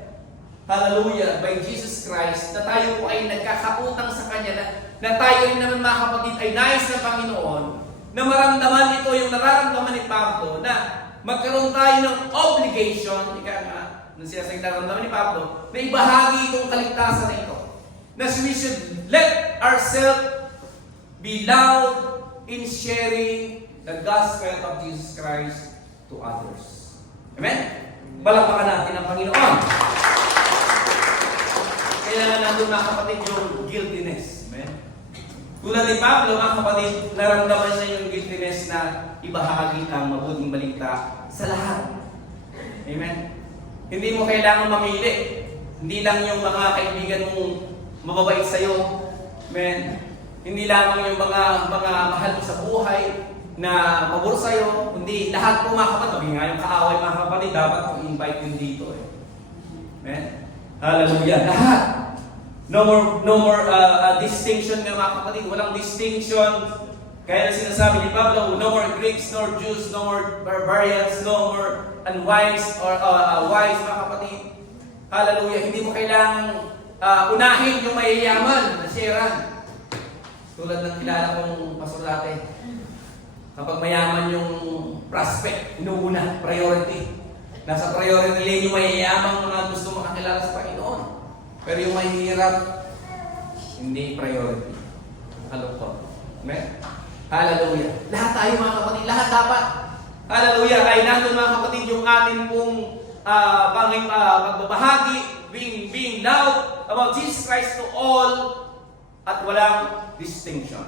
hallelujah, by Jesus Christ, na tayo po ay nagkakautang sa Kanya, na tayo rin naman mga kapatid ay nais ng Panginoon, na maramdaman ito yung nararamdaman ni Pablo, na magkaroon tayo ng obligation, ika nga, nung sinasayang nararamdaman ni Pablo, na ibahagi itong kaligtasan na ito. Na we should let ourselves be loud in sharing the gospel of Jesus Christ to others. Amen? Palakpakan natin ang Panginoon. Kailangan natin mga kapatid yung guiltiness. Amen? Tulad ni Pablo, mga kapatid, naramdaman niya yung guiltiness na ibahagi ang mabuting balita sa lahat. Amen? Hindi mo kailangan mamili. Hindi lang yung mga kaibigan mong mababait sa'yo. Amen? Hindi lamang yung mga mahal mo sa buhay na mabor sa'yo. Hindi lahat po mga kapatid. Sabi nga yung kaaway mga kapatid, dapat kong invite din dito. Amen? Hallelujah. Lahat. No more distinction nga mga kapatid. Walang distinction. Kaya sinasabi ni Pablo, no more Greeks nor Jews, no more barbarians, no more unwise or wise mga kapatid. Hallelujah. Hindi mo kailangang unahin yung mayayaman na sharean. Tulad ng kilala kong pastor dati. Kapag mayaman yung prospect, inuuna, priority. Nasa priority lane yung mayayamang mga gusto makakilala sa Panginoon. Pero yung mahihirap, hindi priority. Halukot. Amen? Hallelujah. Lahat tayo mga kapatid, lahat dapat. hallelujah, ay nandun mga kapatid yung atin pong pagbabahagi, being loud about Jesus Christ to all at walang distinction.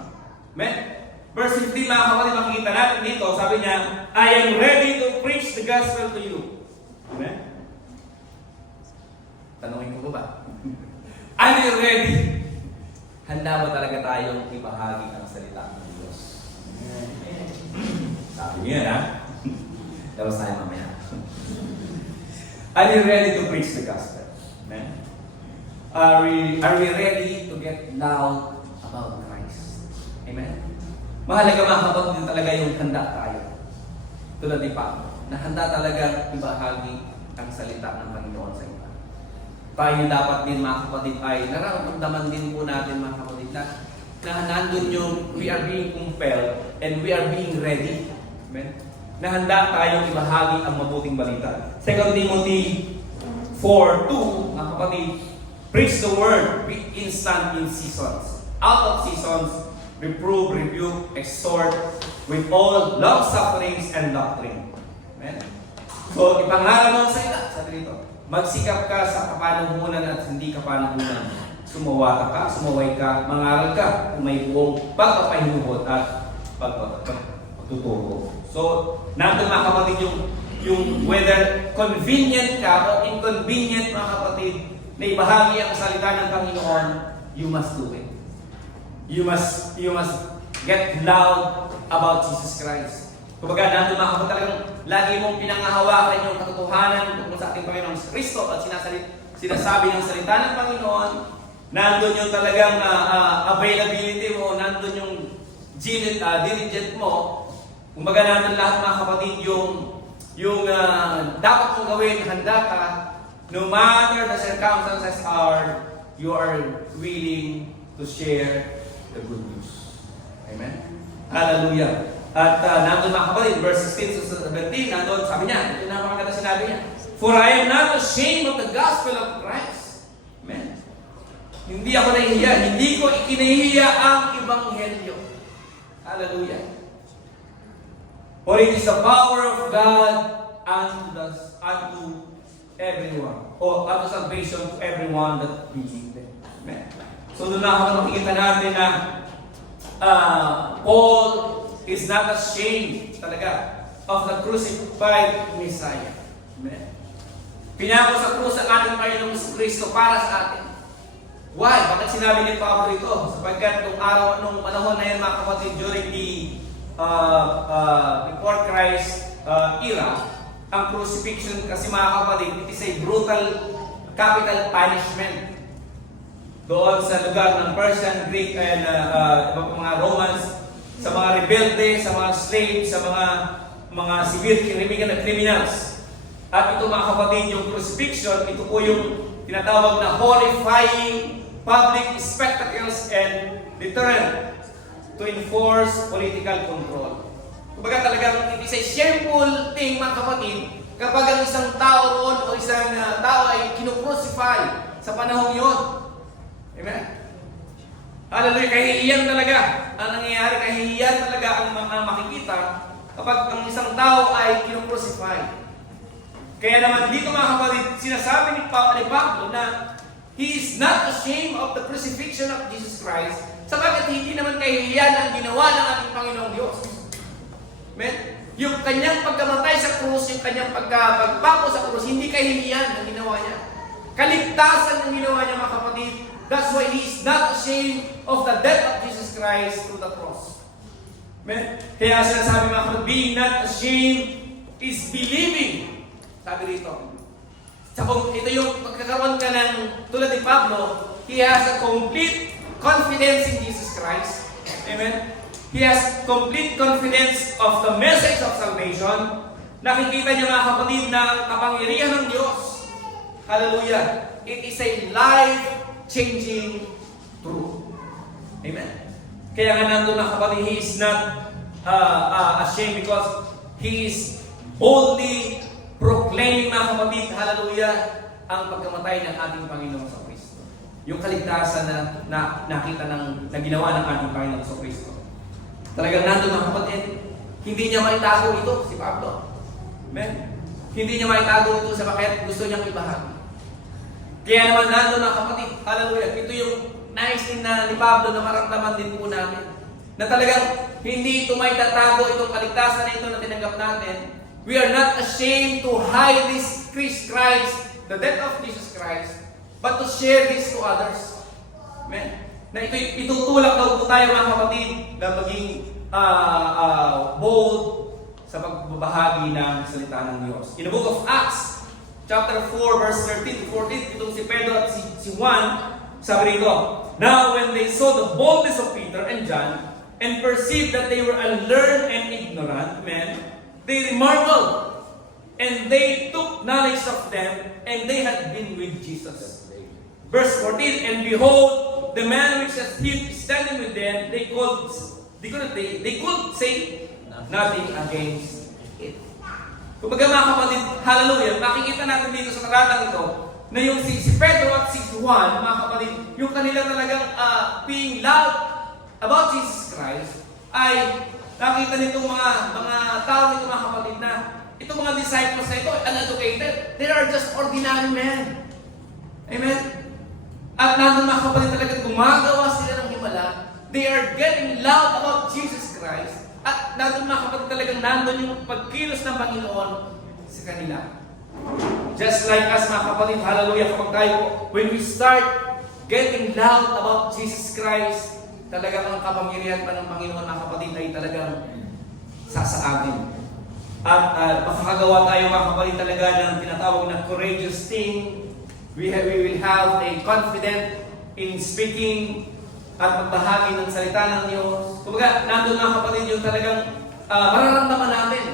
Amen? Verse 15 mga kapatid, makikita natin dito, sabi niya, I am ready to preach the gospel to you. Amen? Tanungin ko ba? Are you ready? Handa ba talaga tayong ibahagi ang salita ng Diyos? Sabi niya na, labas tayo mamaya. Are you ready to preach the gospel? Amen? Are we ready to get loud about Christ? Amen? Mahalaga mga kapatid talaga yung handa tayo. Tulad ni Pablo, na handa talaga ibahagi ang salita ng Panginoon sa iba. Tayo dapat din mga kapatid ay nararamdaman din po natin mga kapatid na nandun yung we are being compelled and we are being ready. Amen? Na handa tayong ibahagi ang mabuting balita. 2 Timothy 4:2, mga kapatid, preach the word, be instant in seasons, out of seasons, reprove, rebuke, exhort, with all long sufferings and doctrine. Amen? So, ipangaral mo sa ila, sabi dito, magsikap ka sa kapanahunan at hindi kapanahunan. Sumawata ka, sumaway ka, mangaral ka, kung may buong pagpapahinuhot at pagtuturo. So, nandun mga kapatid yung whether convenient ka o inconvenient mga kapatid na ibahagi ang salita ng Panginoon, you must do it. You must get loud about Jesus Christ. Kumbaga, nandun mga kapatid talagang lagi mong pinangahawakan yung katotohanan tungkol sa ating Panginoong Kristo at sinasabi ng salita ng Panginoon. Nandun yung talagang availability mo, nandun yung diligent mo. Kumbaga natin lahat mga kapatid yung dapat mong gawin, handa ka, no matter the circumstances you are willing to share the good news. Amen? Hallelujah. At nandun mga kapatid, verse 16 to 17, nandun, sabi niya, ito na mga sinabi niya, for I am not ashamed of the gospel of Christ. Amen? Hindi ako nahihiya, hindi ko ikinahihiya ang Ebanghelyo. Hallelujah. For it is the power of God unto everyone, or unto salvation to everyone that believes. Amen. So doon na makikita natin na Paul is not ashamed talaga of the crucified Messiah. Amen. Pinako sa krus ang ating Panginoong Kristo para sa atin. Why? Bakit sinabi ni Pablo ito? Sapagkat nung panahon na yan mga kapatid, during the before Christ era, ang crucifixion kasi mga kapatid, it is a brutal capital punishment. Doon sa lugar ng Persian, Greek, and mga Romans, sa mga rebelde, sa mga slaves, sa mga severe criminals. At ito mga kapatid, yung crucifixion, ito po yung tinatawag na horrifying public spectacles and deterrent to enforce political control. Kumbaga talagang it is a shameful thing mga kapatid kapag ang isang tao roon o isang tao ay kinocrucify sa panahong yun. Amen? Hallelujah, kahihiyan talaga. Ang nangyayari, kahihiyan talaga ang makikita kapag ang isang tao ay kinocrucify. Kaya naman dito mga kapatid, sinasabi ni Pablo na he is not ashamed of the crucifixion of Jesus Christ sapagkat hindi naman kahihiyan ang ginawa ng ating Panginoong Diyos. Amen? Yung kanyang pagkamatay sa krus, yung kanyang pagpako sa krus, hindi kahihiyan ang ginawa niya. Kaligtasan ang ginawa niya mga kapatid. That's why he is not ashamed of the death of Jesus Christ through the cross. Amen? Kaya sinasabi mga kapatid, being not ashamed is believing. Sabi rito. Ito yung pagkakaroon ka ng tulad ni Pablo, he has a complete confidence in Jesus Christ. Amen? He has complete confidence of the message of salvation. Nakikita niya mga kapatid na ang kapangyarihan ng Diyos. Hallelujah. It is a life-changing truth. Amen? Kaya nga nandun mga kapatid, he is not ashamed because he is boldly proclaiming mga kapatid, hallelujah, ang pagkamatay ng ating Panginoong sa Kristo. Yung kaligtasan na nakita na ginawa ng ating Panginoong sa Kristo. Talagang nandun mga kapatid, Hindi niya maitago ito, si Pablo. Amen? Hindi niya maitago ito sa bakit gusto niyang ibahagi. Kaya naman nandun na kapatid, hallelujah, ito yung nais din na ni Pablo na maramdaman din po namin. Na talagang hindi ito may tatago, itong kaligtasan na ito na tinanggap natin. We are not ashamed to hide this Christ, the death of Jesus Christ, but to share this to others. Amen? Na ito, itutulak daw po tayo mga kapatid na maging bold sa pagbabahagi ng salita ng Diyos. In the book of Acts, chapter 4, verse 13 to 14, itong si Pedro at si Juan, sabi rito, "Now when they saw the boldness of Peter and John, and perceived that they were unlearned and ignorant men, they marveled, and they took knowledge of them, and they had been with Jesus." Verse 14, "And behold, the man which had healed standing with them, they could say nothing against it." Kumbaga mga kapatid, hallelujah, makikita natin dito sa talatang ito na yung si Pedro at si Juan, mga kapatid, yung kanila talagang being loud about Jesus Christ, ay nakita nitong mga tao nito mga kapatid na itong mga disciples na ito, uneducated, they are just ordinary men. Amen? At nandun mga kapatid talaga gumagawa sila ng himala, they are getting loud about Jesus Christ, at nandun mga kapatid talagang nandun yung pagkilos ng Panginoon sa kanila. Just like us mga kapatid, hallelujah, kapag tayo, when we start getting loud about Jesus Christ, talagang ang kapangyarihan pa ng Panginoon mga kapatid ay talagang sasaamin. At makakagawa tayo mga kapatid talaga ng tinatawag na courageous thing. We will have a confident in speaking at magbahagi ng salita ng Diyos. Kumbaga, nandun mga kapatid yung talagang mararamdaman natin.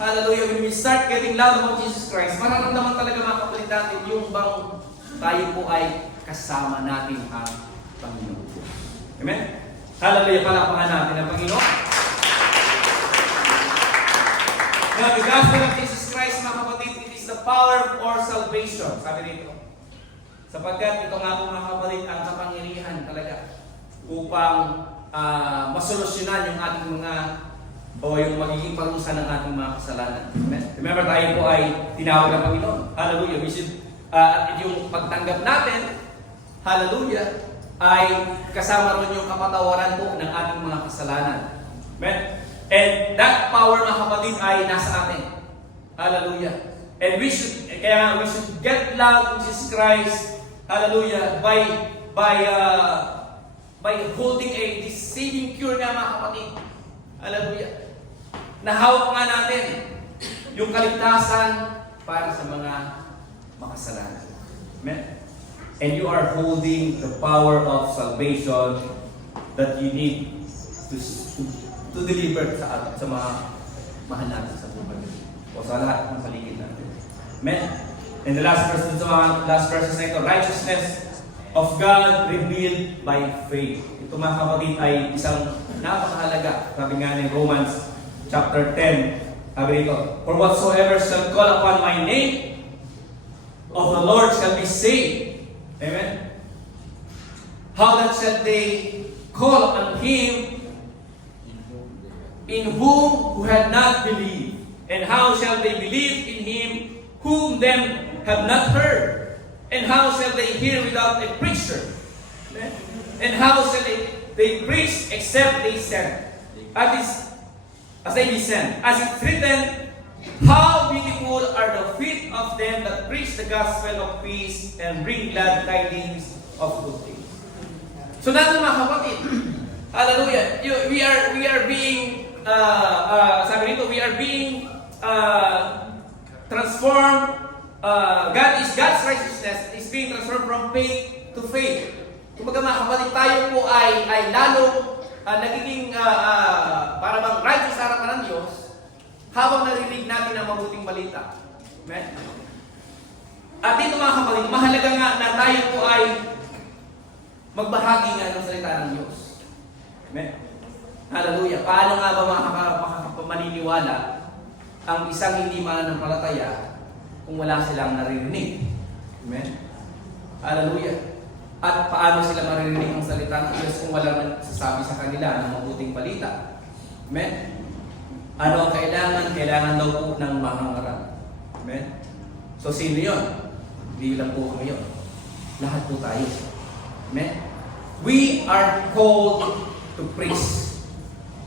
Hallelujah, when we start getting loud about Jesus Christ, mararamdaman talaga mga kapatid natin yung bang tayo po ay kasama natin ang Panginoon. Amen? Hallelujah, palakpakan natin ang Panginoon. Now, the gospel of Jesus Christ, mga kapatid, it is the power for salvation. Sabi dito. Sapagkat ito nga po mga kapatid, ang kapangyarihan talaga upang masolusyonan yung ating mga o yung magiging parusa ng ating mga kasalanan. Amen? Remember, tayo po ay tinawag ng Panginoon. Hallelujah. We should, at yung pagtanggap natin, hallelujah, ay kasama rin yung kapatawaran po ng ating mga kasalanan. Amen? And that power, mga kapatid, ay nasa atin. Hallelujah. And we should get loud in Jesus Christ, hallelujah, by holding this saving cure nga mga kapatid. Hallelujah. Nahawak nga natin yung kaligtasan para sa mga makasalanan. Amen? And you are holding the power of salvation that you need to deliver sa mga mahal natin sa buhay o sa lahat ng paligid natin. Amen? And the last verse sa mga last verses na ito, righteousness of God revealed by faith. Ito mga kapatid ay isang napakahalaga. Sabi nga ni Romans chapter 10, sabi rito, "For whatsoever shall call upon my name of the Lord shall be saved." Amen? How that shall they call on Him in whom who had not believed? And how shall they believe in Him whom them have not heard? And how shall they hear without a preacher? Amen? And how shall they preach except they send? As they be sent. As it's written, how beautiful are the feet of them that preach the gospel of peace and bring glad tidings of good things. So natin mga kapatid, hallelujah, we are being, sabi rito, we are being transformed. God's righteousness is being transformed from faith to faith. Kumbaga mga kapatid, tayo po ay lalo nagiging para bang righteous sa harapan ng Diyos habang narinig natin ang mabuting balita. Amen? At dito mga kapatid, mahalaga nga na tayo po ay magbahagi nga ng salita ng Diyos. Amen? Hallelujah. Paano nga ba makakapamaniniwala ang isang hindi mananampalataya kung wala silang naririnig? Amen? Hallelujah. At paano sila maririnig ang salita ng Diyos kung wala nagsasabi sa kanila ng mabuting balita? Amen? Ano ang kailangan? Kailangan daw po ng mahangaran. Amen? So, sino yun? Hindi lang po kami yun. Lahat po tayo. Amen? We are called to preach,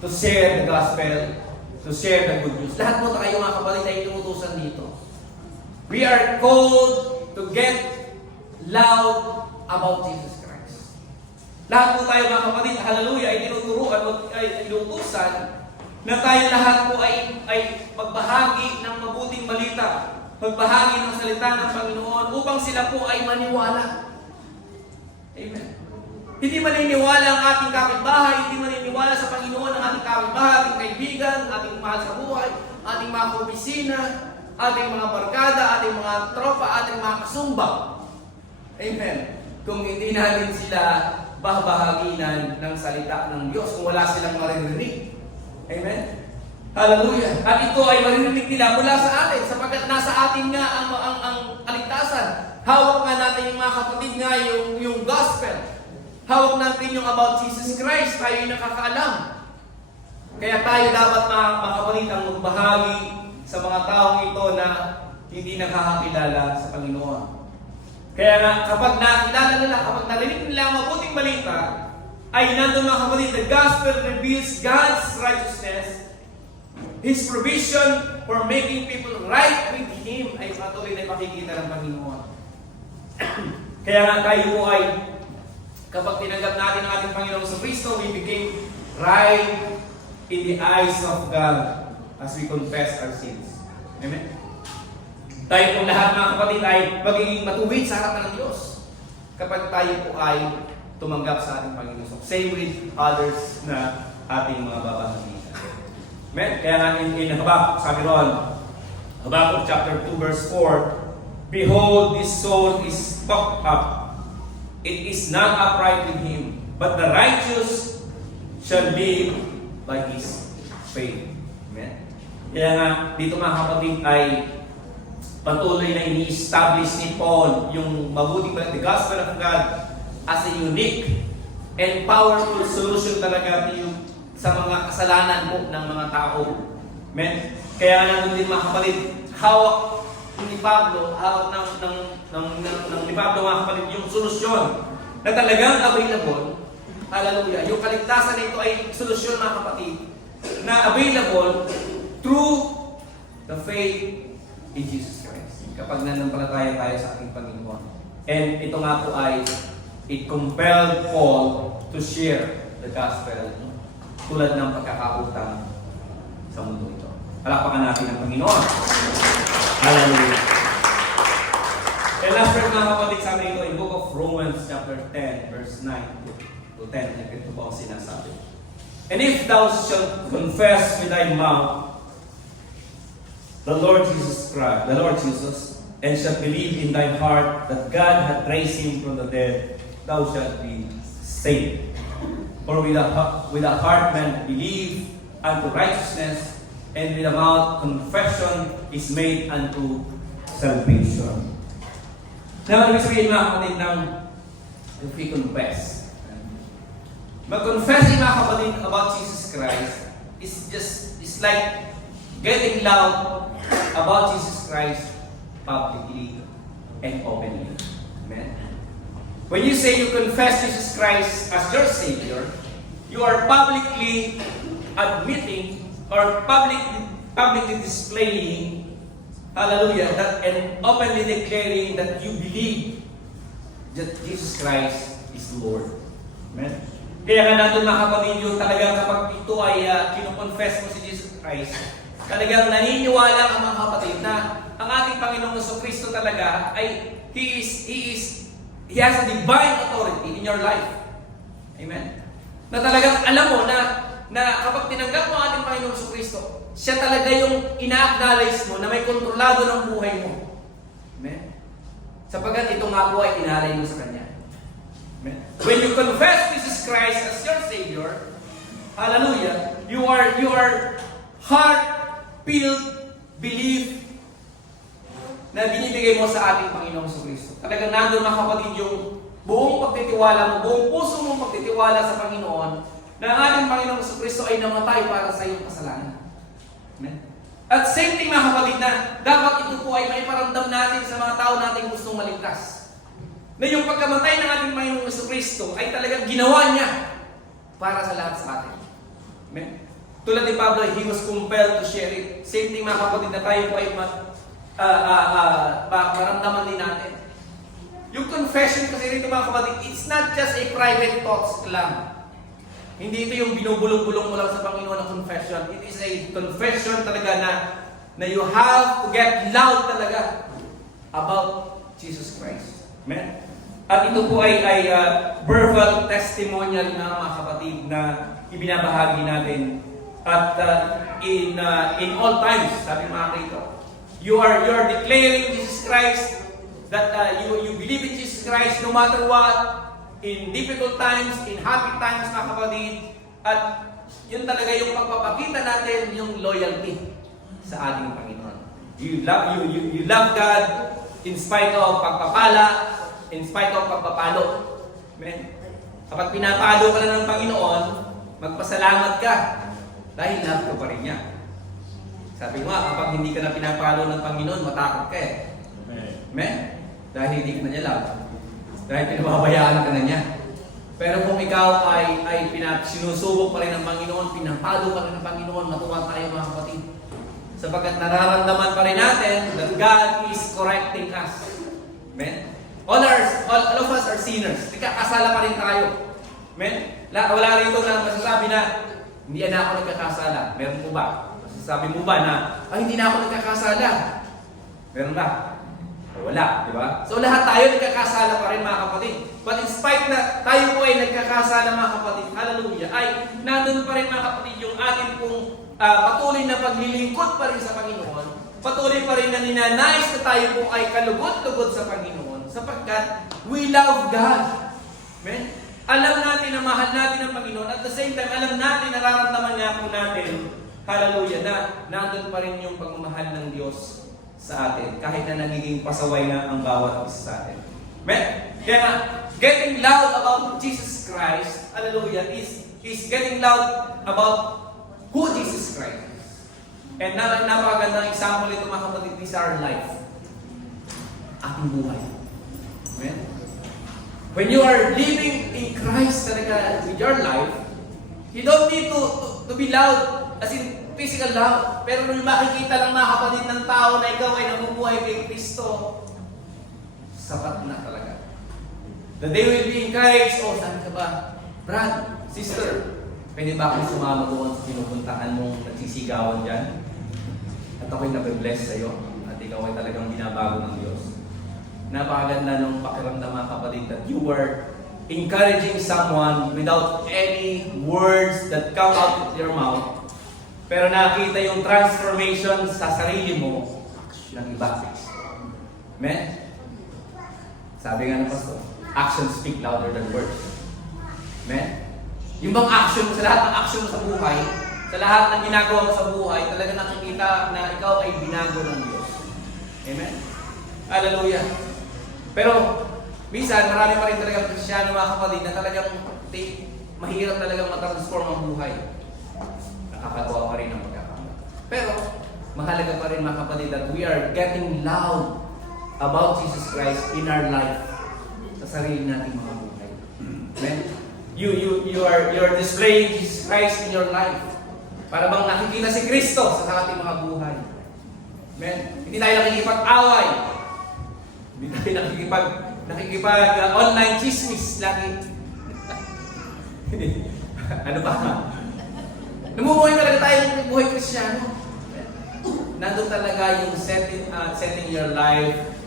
to share the gospel, to share the good news. Lahat po tayo mga kapatid ay inuutusan dito. We are called to get loud about Jesus Christ. Lahat po tayo mga kapatid, hallelujah, ay tinuturuan o ay inuutusan na tayo lahat po ay magbahagi ng mabuting balita, magbahagi ng salita ng Panginoon upang sila po ay maniwala. Amen. Hindi maniniwala ang ating kapitbahay, hindi maniniwala sa Panginoon ang ating kapitbahay, ating kaibigan, ating mahal sa buhay, ating mga opisina, ating mga barkada, ating mga tropa, ating mga kasumba. Amen. Kung hindi natin sila bahaginan ng salita ng Diyos, kung wala silang maririnig. Amen. Hallelujah. At ito ay maririnig nila mula sa atin sapagkat nasa atin nga ang kaligtasan. Hawak nga natin yung mga kapatid nga yung gospel. Hawak natin yung about Jesus Christ. Tayo yung nakakaalam. Kaya tayo dapat mga kapatid ang magbahagi sa mga taong ito na hindi nakakakilala sa Panginoon. Kaya nga, kapag nakilala nila, kapag narinig nila ang mabuting balita, ay nandun mga kapatid, the gospel reveals God's righteousness, His provision for making people right with Him ay patuloy na makikita ng Panginoon. Kaya nga tayo po ay, kapag tinanggap natin ang ating Panginoon sa Kristo, we became right in the eyes of God as we confess our sins. Amen? Tayo po lahat mga kapatid ay magiging matuwid sa harapan ng Diyos kapag tayo po ay tumanggap sa ating Panginoon. Same with others na ating mga babahagitan. Amen? Kaya nga in Habakkuk, sabi ron, Habakkuk chapter 2 verse 4, Behold, this soul is puffed up. It is not upright with him, but the righteous shall live by his faith. Amen? Kaya nga, dito mga kapatid ay patuloy na ini-establish ni Paul yung mabuting balita, the gospel of God, as a unique and powerful solution talaga sa mga kasalanan po ng mga tao. Amen? Kaya nandun din mga kapatid, hawak ni Pablo, hawak ng ni Pablo mga kapatid, yung solusyon na talagang available. Hallelujah. Yung kaligtasan na ito ay solusyon mga kapatid na available through the faith in Jesus Christ. Kapag nanampalataya tayo sa ating Panginoon. And ito nga po ay it compelled Paul to share the gospel tulad ng pagkakautang sa mundo ito. Palakpakan natin ang Panginoon. Hallelujah. And last verse mga kapatid, sabi ito in book of Romans chapter 10 verse 9 to 10. Ito po ang sinasabi. And if thou shalt confess with thy mouth the Lord Jesus Christ, the Lord Jesus, and shalt believe in thy heart that God hath raised him from the dead, thou shalt be saved. For with a heart man believe unto righteousness, and with the mouth confession is made unto salvation. Now, ibig sabihin mga kapatid ng if we confess. Mag-confess mga kapatid about Jesus Christ is like getting loud about Jesus Christ publicly and openly. Amen? When you say you confess Jesus Christ as your Savior, you are publicly admitting or publicly displaying, hallelujah, that and openly declaring that you believe that Jesus Christ is Lord. Amen? Kaya nga nandun mga kapatid yun, talagang kapag ito ay kinukonfess mo si Jesus Christ, talagang naniniwala ang mga kapatid na ang ating Panginoong Kristo talaga ay He has a divine authority in your life. Amen? Na talagang alam mo na kapag tinanggap mo ang ating Panginoong Kristo, siya talaga yung ina-acknowledge mo na may kontrolado ng buhay mo. Amen? Sapagkat ito nga po ay inalay mo sa Kanya. Amen? When you confess Jesus Christ as your Savior, hallelujah, you are heart-filled belief na binibigay mo sa ating Panginoong Kristo. Talagang nandun mga kapatid yung buong pagtitiwala mo, buong puso mong pagtitiwala sa Panginoon na ang ating Panginoong Kristo ay namatay para sa iyong kasalanan. Amen? At same thing mga kapatid na dapat ito po ay may paramdam natin sa mga tao nating gustong maligtas. Na yung pagkamatay ng ating Panginoong Jesucristo ay talagang ginawa niya para sa lahat sa atin. Amen? Tulad ni Pablo, he was compelled to share it. Same thing mga kapatid na tayo po ay maramdaman din natin. Yung confession kasi rito mga kapatid, it's not just a private thoughts lang. Hindi ito yung binubulong-bulong mo lang sa Panginoon na confession. It is a confession talaga na you have to get loud talaga about Jesus Christ. Amen? At ito po ay verbal testimonial na mga kapatid na ibinabahagi natin. At in all times, sabi mga Krito, you are declaring Jesus Christ, that you believe in Jesus Christ no matter what, in difficult times, in happy times mga kapatid. At yun talaga yung pagpapakita natin yung loyalty sa ating Panginoon. You love God in spite of pagpapala, in spite of pagpapalo. Amen? Kapag pinapalo ka na ng Panginoon, magpasalamat ka dahil love ka pa rin niya. Sabi ko nga, kapag hindi ka na pinapalo ng Panginoon, matakot ka eh. Amen? Dahil hindi ka na niya love. Dahil pinababayaan ka na niya. Pero kung ikaw ay sinusubok pa rin ng Panginoon, pinapalo pa rin ng Panginoon, matuwa tayo mga kapatid. Sapagkat nararamdaman pa rin natin that God is correcting us. Amen? All of us are sinners. Nagkakasala pa rin tayo. Amen? Wala rito na masasabi na hindi na ako nagkakasala. Meron po ba? Masasabi mo ba na hindi na ako nagkakasala? Meron ba? Wala, di ba? So lahat tayo nagkakasala pa rin mga kapatid. But in spite na tayo po ay nagkakasala mga kapatid, hallelujah, ay nandun pa rin mga kapatid yung ating pong patuloy na paglilingkod pa rin sa Panginoon. Patuloy pa rin na ninanais na tayo po ay kalugod-lugod sa Panginoon sapagkat we love God. Amen? Alam natin na mahal natin ang Panginoon. At the same time, alam natin, nararamdaman nga po natin, hallelujah, na nandun pa rin yung pagmamahal ng Diyos sa atin, kahit na nagiging pasaway na ang bawat isa sa atin. Amen? Kaya nga, getting loud about Jesus Christ, hallelujah, is getting loud about who Jesus Christ is. And napakagandang example ito mga kapatid, is our life. Ating buhay. Amen? When you are living in Christ talaga with your life, you don't need to be loud, as in physical loud. Pero nung makikita lang mga kapatid ng tao na ikaw ay nabubuhay kay Kristo, sapat na talaga. That they will be encouraged, saan ka ba? Brad, sister, pwede ba akong sumama doon sa pinupuntahan mong nagsisigawan dyan? At ako'y nabibless sa'yo at ikaw ay talagang binabago ng Diyos. Napakaganda ng pakiramdam mga kapatid that you were encouraging someone without any words that come out of your mouth. Pero nakita yung transformation sa sarili mo ng iba. Amen? Sabi nga ng pastor, actions speak louder than words. Amen? Yung bang action mo, sa lahat ng action mo sa buhay, sa lahat ng ginagawa mo sa buhay, talaga nakikita na ikaw ay binago ng Diyos. Amen? Hallelujah. Pero, minsan, marami pa rin talagang Kristyano mga kapatid na talagang mahirap talagang matransform ang buhay. Nakakatawa pa rin ang pagkakamali. Pero, mahalaga pa rin mga kapatid that we are getting loud about Jesus Christ in our life sa sarili nating mga buhay. Amen? You are displaying Jesus Christ in your life. Para bang nakikita si Kristo sa ating mga buhay. Amen? Hindi tayo nakikipag-away. Hindi tayo nakikipag online chismis lagi. Ano ba? Namumuhay talaga tayo ng buhay Kristyano. Nandun talaga yung setting your life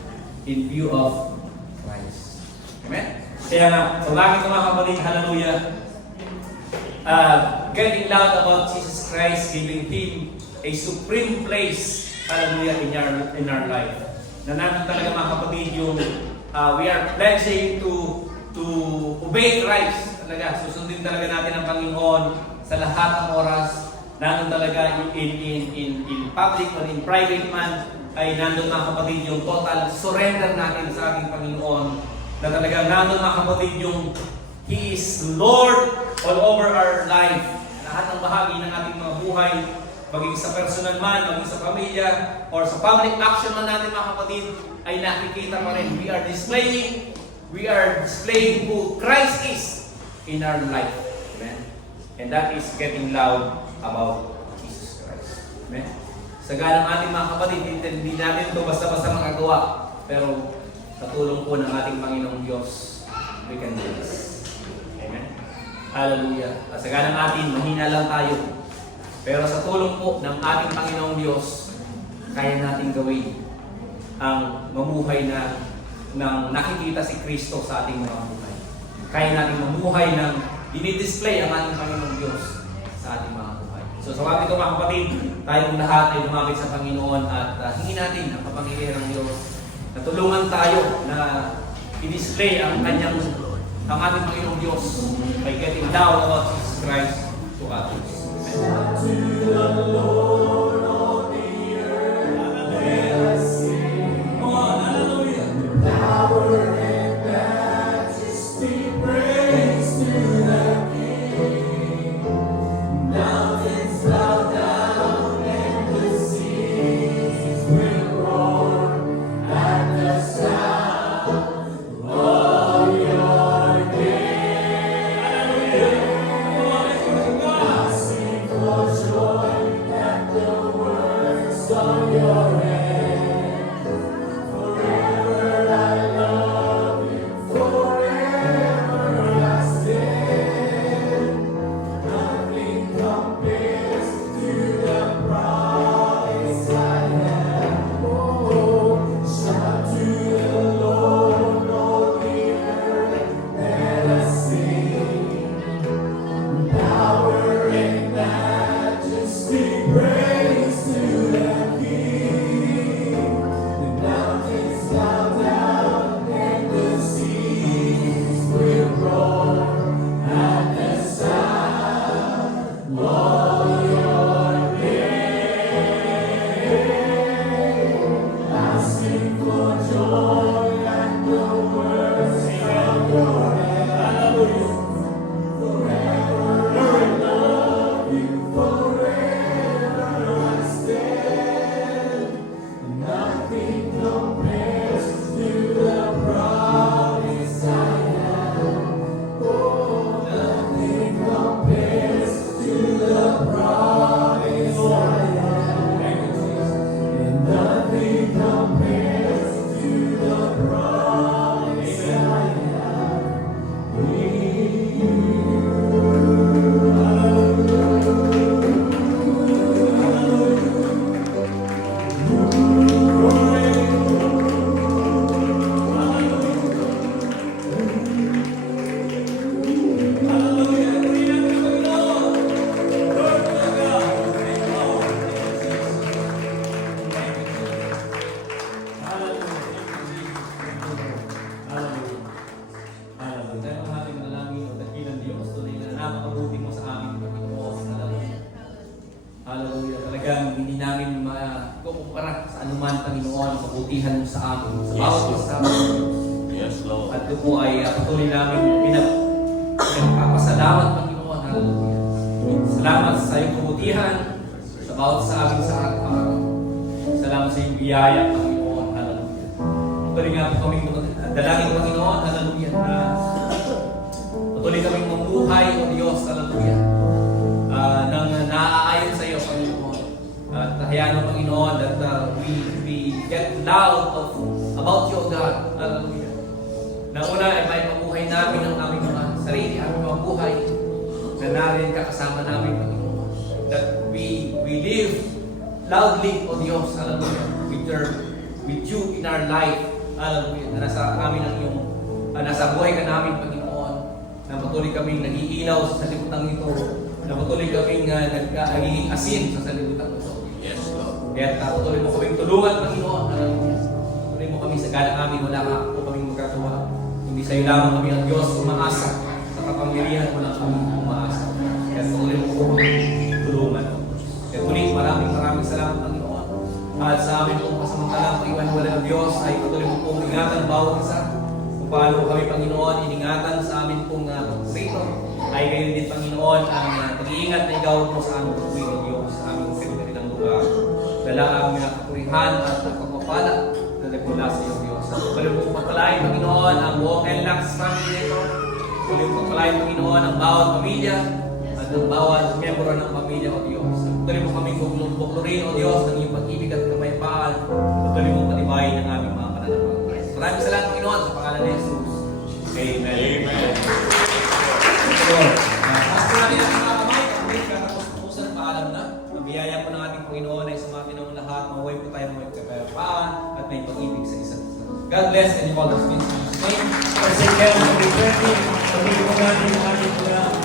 in view of Christ. Amen? Kaya nga, sa langit ng mga kapatid, hallelujah, getting loud about Jesus Christ, giving Him a supreme place, hallelujah, in our life. Na nandun talaga mga kapatid yung we are pledging to obey Christ. Talaga, susundin talaga natin ang Panginoon sa lahat ng oras. Nandun talaga in public or in private man, ay nandun mga kapatid yung total surrender natin sa ating Panginoon. Na talagang nandun mga kapatid yung He is Lord all over our life. Lahat ng bahagi ng ating mga buhay, maging sa personal man, maging sa pamilya, or sa public action man natin mga kapatid, ay nakikita pa rin. We are displaying who Christ is in our life. Amen? And that is getting loud about Jesus Christ. Amen? Sa ganang ating mga kapatid, hindi natin ito basta-basta magagawa. Pero sa tulong po ng ating Panginoong Diyos, we can do this. Amen? Hallelujah. Sa ganang atin, mahina lang tayo. Pero sa tulong po ng ating Panginoong Diyos, kaya natin gawin ang mamuhay na ng nakikita si Kristo sa ating mga buhay. Kaya natin mamuhay ng dinidisplay ang ating Panginoong Diyos sa ating mga buhay. So sa mga ito mga kapatid, tayong lahat ay lumapit sa Panginoon at hingin natin ang kapangyarihan ng Diyos na tulungan tayo na i-display ang ating Panginoong Diyos by getting loud about Jesus Christ to others. Amen. Panginoon, kabutihan mo sa amin, sa bawat kasama. Yes, Lord. At ito po ay patuloy namin pinagpapasalamat, Panginoon. Hallelujah. Salamat sa iyong kabutihan, sa bawat sa amin sa araw. Salamat sa iyong biyaya, Panginoon. Hallelujah. Patuloy nga po kami dalangin, Panginoon. Hallelujah. Patuloy kaming mamuhay, O Diyos. Hallelujah. Nang naaayon sa iyo, Panginoon. At hayaan mo, Panginoon, that we get loud about you, God. Hallelujah. Na una ay may mabuhay namin ang aming mga sarili, aming mga buhay na narin kasama namin, Panginoon. That we live loudly, O Diyos, hallelujah, with you in our life, hallelujah, na nasa amin ang iyong, nasa buhay ka namin, Panginoon, na patuloy kaming nag-iilaw sa salibutan ito, na patuloy kaming nagiging asin sa salibutan ito. Yes, Lord. Kaya patuloy mo kaming tulungan, Panginoon, hallelujah. Patuloy mo kami sa gala amin, wala ka po kaming magkatuwa. Hindi sa iyo lamang kami ang Diyos umaasa. Sa kapangyarihan mo lang kami umaasa. Kaya patuloy mo po kami tulungan. Kaya tuloy, maraming salamat, Panginoon. At sa amin pong kasamantalang pag-iwan-wala ng Diyos ay patuloy mo pong ingatan ang bawat isa. Kung paano kami, Panginoon, iningatan sa amin pong rito ay gayon din, Panginoon, ang pag-iingat na ikaw po sa aming tuwing o Diyos, sa aming kanilang lugar. Dala ang aming nakaturihan at nagpapapala na nagmula sa iyo, Diyos. Tuloy mo pagpalain, Panginoon, ang buong LLAX family nito. Tuloy mo pagpalain, Panginoon, ang bawat pamilya at ang bawat miyembro ng pamilya, O Diyos. Tuloy mo kami buklurin, O Diyos, ng iyong pag-ibig at kapayapaan. Tuloy mo patibayin ang aming mga pananampalataya. Maraming salamat, Panginoon, sa pangalan ni Jesus. Amen. Amen. Taas natin ang mga kamay, kapatid, katapos-tapusan, paalam na. Ang biyaya po ng ating Panginoon ay sumatin ng lahat, mahuway po tayo mga kapayapaan at may pag-ibig sa isa't isa. God bless and you all those things. Name, for sa ikaw, sa returning, sabihin po natin ang ating mga